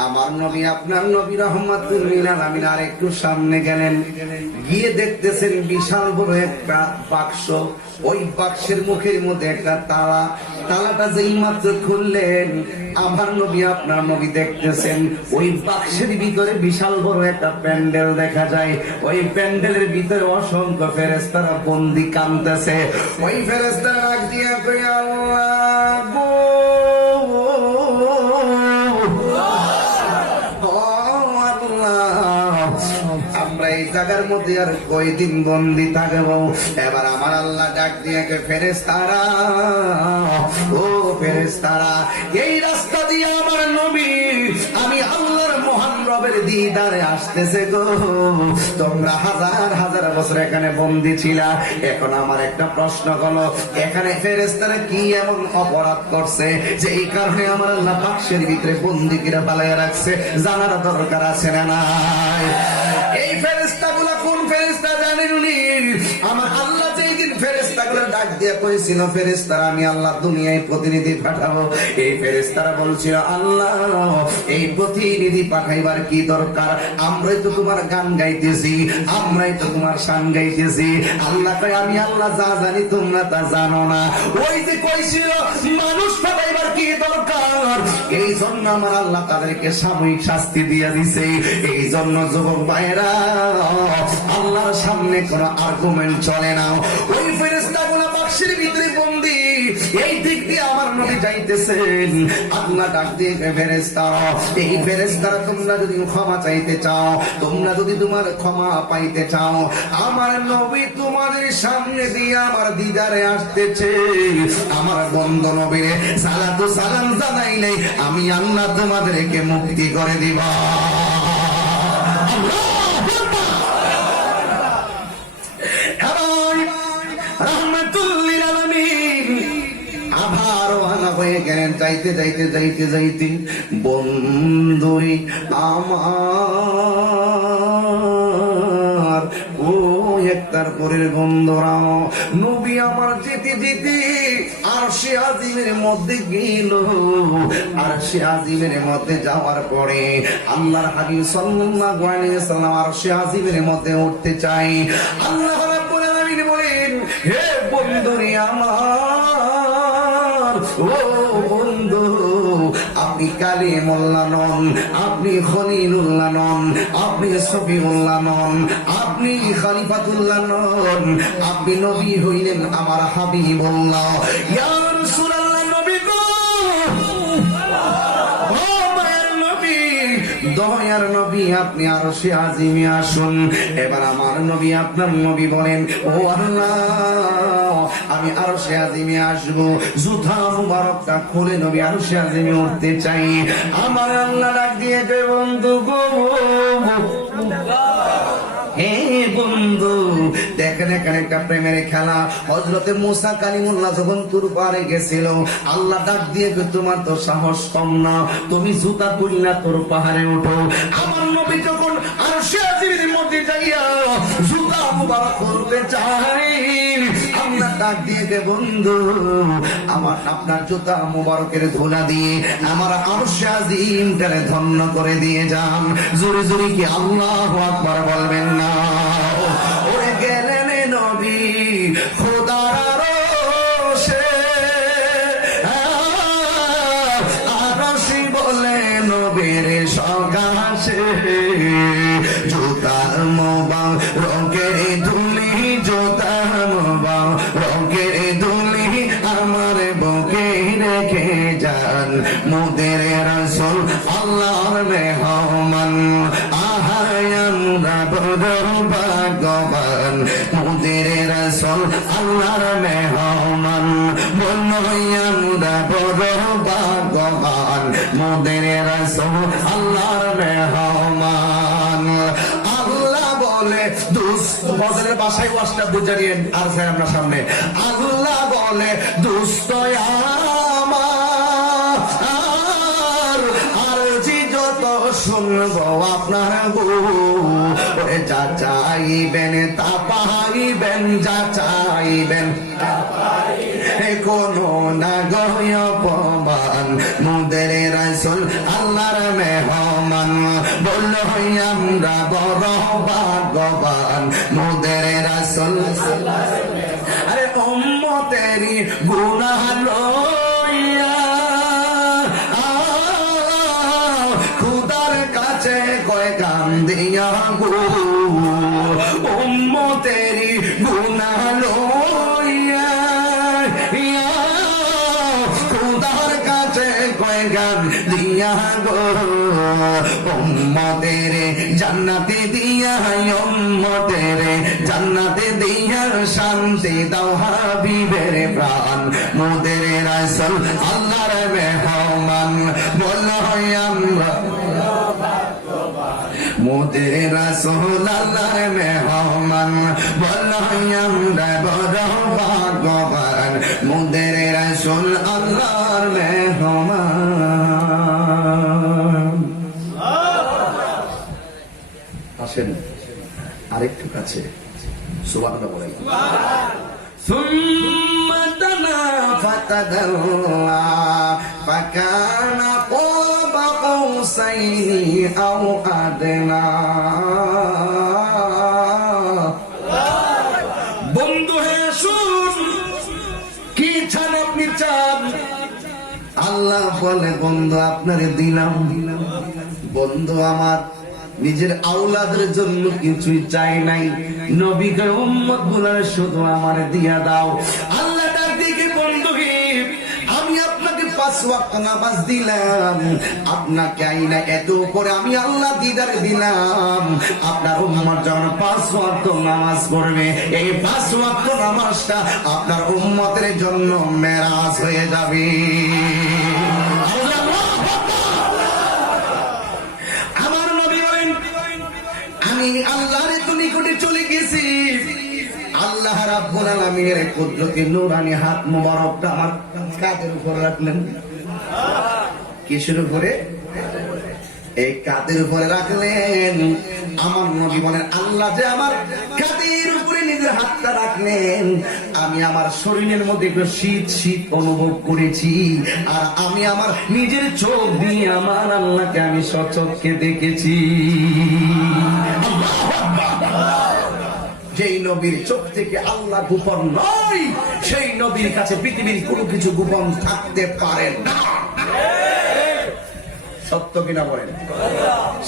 আমার নবী আপনার নবী রাহমাতুল লিল আলামিন আর একটু সামনে গেলেন গিয়ে দেখতেছেন বিশাল বড় একটা বাক্স ওই বাক্সের মুখের মধ্যে একটা তালা তালাটা যেই মাত্র খুললেন আমার নবী আপনার নবী দেখতেছেন ওই বাক্সের ভিতরে বিশাল বড় একটা প্যান্ডেল দেখা যায় ওই প্যান্ডেলের ভিতরে অসংখ্য ফেরেশতারা বন্দি কাঁদতেছে ওই ফেরেশতারা ডাক দিয়া কই আল্লাহ গো আমরা এই জায়গার মধ্যে আর কয়দিন বন্দি থাকবো এবার আমার আল্লাহ ডাক দিয়ে ফেরেশতারা ও ফেরেশতারা এই রাস্তা দিয়ে আমার নবী আমি আল্লাহর মহান রবের দিদারে আসতেছে গো তোমরা হাজার হাজার বছর এখানে বন্দি ছিলা এখন আমার একটা প্রশ্ন হলো এখানে ফেরেশতারা কি এমন অপরাধ করছে যে এই কারণে আমার আল্লাহ বাক্সের ভিতরে বন্দি করে পালাইয়া রাখছে জানার দরকার আছে না নাই এই ফেরেশতাগুলো কোন ফেরেশতা জানেন উনি আমার আল্লাহ যেই দিন ফেরেশতাগুলো ডাক দিয়ে কইছিল ফেরেশতারা আমি আল্লাহ দুনিয়ায় প্রতিনিধি পাঠাবো এই ফেরেশতারা বলছিল আল্লাহ এই প্রতিনিধি পাঠাইবার কি দরকার আমরাই তো তোমার গান গাইতেছি আমরাই তো তোমার শান গাইতেছি আল্লাহ কয় আমি আল্লাহ যা জানি তোমরা তা জানো না ওই যে কইছিল মানুষ পাঠাইবার কি দরকার এই জন্য আমার আল্লাহ তাদেরকে সাময়িক শাস্তি দিয়ে দিছে এই জন্য যুবক ভাইরা আল্লাহর সামনে কোনো আর্গুমেন্ট চলে না ওই ফেরেশতাগুলো বাক্সের ভিতরে বন্দি এই দিক দিয়ে আমার নবী যাইতেছেন আল্লাহ ডাক দিয়ে ফেরেশতা এই ফেরেশতারা তোমরা যদি ক্ষমা চাইতে চাও তোমরা যদি তোমার ক্ষমা পাইতে চাও আমার নবী তোমাদের সামনে দিয়ে আমার দিদারে আসতেছে আমার বন্ধু নবীরে সালাতু সালাম জানাইলে আমি আল্লাহ তোমাদেরকে মুক্তি করে দিব যাইতে যাইতে যাইতে যাইতে বন্ধুরি আমার ও একটার পরের বন্ধুরা নবী আমার যেতে যেতে আরশে আজিমের মধ্যে গেল আরশে আজিমের মধ্যে যাওয়ার পরে আল্লাহর হাবিব সাল্লাল্লাহু আলাইহি ওয়াসাল্লাম আরশে আজিমের মধ্যে উঠতে চাই আল্লাহ রাব্বুল আলামিন বলেন হে বন্ধুরি আমার ও বন্ধু আপনি কালিমুল্লাহ নন আপনি খলিলুল্লাহ নন আপনি সফিউল্লাহ নন আপনি খলিফাতুল্লাহ নন আপনি নবী হইলেন আমার হাবিবুল্লাহ ইয়া রাসূলুল্লাহ নবী গো ও মায়ের নবী দয়ার নবী আপনি আরশে আজিমে আসুন এবার আমার নবী আপনার নবী বলেন ও আল্লাহ আমি আরশে আজিমে আসবো জুতা মুবারকটা খুলে নবী আরশে আজিমে উঠতে চাই আমার আল্লাহ ডাক দিয়ে বন্ধু গো হে বন্ধু দেখেন এখানে একটা প্রেমের খেলা হযরতে মুসা কালিমুল্লাহ যখন তুর পারে গেছিল আল্লাহ ডাক দিয়ে তোমার তো সাহস কম না তুমি জুতা খুলনা তোর পাহাড়ে ওঠো আমার নবী যখন আরশে আজিমের মধ্যে যাইয়া জুতা মুবারক খুলতে চাই আল্লাহ ডাক দিয়ে বন্ধু আমার আপনার জুতা মুবারকের ধুলা দিয়ে আমার আরশে আজিমটারে ধন্য করে দিয়ে যান জোরে জোরে কি আল্লাহু আকবার বলবেন না ওরে গেলেন নবী খোদার আরশে আরশি বলে নবীর সগাসে জুতার মুবারকের ধুলি জুতার মুবারকের ধুলি আমার বুকে রেখে যান মোদের রাসূল আল্লাহর মেহমান আহায়ান রাবদর ভগবান মোদের রাসূল আল্লাহর মেহমান বলয়ান রাবদর ভগবান মোদের দুষ্ট ফজরের বাসায় ওয়াজটা বুঝে নিয়েন আর যাই আমরা সামনে। আল্লাহ বলে দুষ্ট আমার আর জি যত শুনবো আপনার গো, যা চাইবেন তা পাইবেন, যা চাইবেন কোনো না গয় অপমান। মোদের রাসূল আল্লাহর মেহমান, বলল আমরা বড় ভাগ্যবান। মোদের রাসূল আরে উম্মতেরই গুনাহ লইয়া খুদার কাছে কয় কান্দিয়া গো, উম্মতেরই গুনাহ লইয়া খুদার কাছে কয় কান্দিয়া গো, উম্মতের জান্নাতে দিয়া, উম্মতের জান্নাতে দিয়া শান্তি দাও হাবিবের প্রাণ। মোদের রাসূল আল্লাহর মেহমান, বলো আমরা মোদের রাসূল আল্লাহর মেহমান, বলো আমরা বড় ভাগ্যবান। মোদের রাসূল আল্লাহর মেহমান। আসেন আরেকটু কাছে সুবহানাল্লাহ বলেন। ثم دنا فتدلى فكان قاب قوسين أو أدنى। বন্ধু হে শুন, কি চান আপনি চান? আল্লাহ বলে বন্ধু আপনারে দিলাম। বন্ধু আমার নিজের আওলাদের জন্য কিছুই চাই নাই, নবীকে উম্মত গুলার শুধু আমার দিয়া দাও। আল্লাহ তার দিকে বন্ধু আমি আপনাকে 5 ওয়াক্ত নামাজ দিলাম, আপনাকে আইনা এত করে আমি আল্লাহ দিদার দিলাম। আপনার উম্মত যখন 5 ওয়াক্ত নামাজ পড়বে, এই 5 ওয়াক্ত নামাজটা আপনার উম্মতের জন্য মেরাজ হয়ে যাবে। আমি আল্লাহর এত নিকটে চলে গেছি, আল্লাহ রাব্বুল আলামিনের কুদরতি নূরানি হাত মুবারকটা আমার কাঁধের উপর রাখলেন। কিসের উপরে? এই কাঁধের উপরে রাখলেন। আমার নবী বলেন আল্লাহ যে আমার কাঁধের উপরে নিজের হাতটা রাখলেন, আমি আমার শরীরের মধ্যে একটু শীত শীত অনুভব করেছি। আর আমি আমার নিজের চোখ দিয়ে আমার আল্লাহকে আমি সচক্ষে দেখেছি। যেই নবীর চোখ থেকে আল্লাহ গোপন নয়, সেই নবীর কাছে পৃথিবীর কোনো কিছু গোপন থাকতে পারে না। সত্য কিনা বলেন?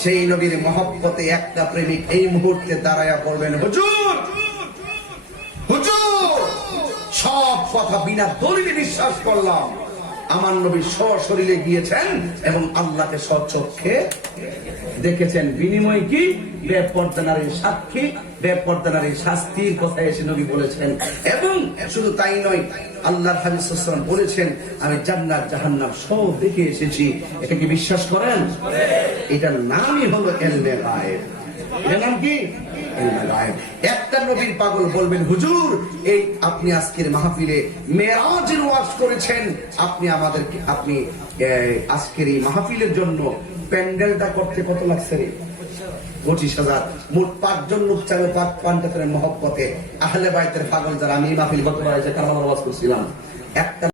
সেই নবীর মহব্বতে একটা প্রেমিক এই মুহূর্তে দাঁড়ায়া বলবেন, হুজুর হুজুর সব কথা বিনা দলিলে বিশ্বাস করলাম। আমার নবী সশরীরে গিয়েছেন এবং আল্লাহকে সচক্ষে দেখেছেন। বিনিময় কি? বেপরদা নারীর সাক্ষী, বেপরদা নারীর শাস্তির কথা এসে নবী বলেছেন। এবং শুধু তাই নয়, আল্লাহর হাবিব সাল্লাল্লাহু আলাইহি ওয়াসাল্লাম বলেছেন আমি জান্নাত জাহান্নাম সব দেখে এসেছি। এটা কি বিশ্বাস করেন? এটার নামই হলো ইলমে গায়েব। এর নাম কি? ইলমে গায়েব। একটা নবীর পাগল বলবেন, হুজুর এই আপনি আজকের মাহফিলে মেরাজের ওয়াজ করেছেন, আপনি আমাদেরকে আপনি আজকের এই মাহফিলের জন্য প্যান্ডেলটা করতে কত লাগছে রে? 25,000। মোট 5 জন লোক চাইলে 5 পান্ডাতের মহব্বতে আহলে বাইতের পাগল যারা, আমি মাহফিল গতবার যে কারবালার ওয়াজ করছিলাম, একটা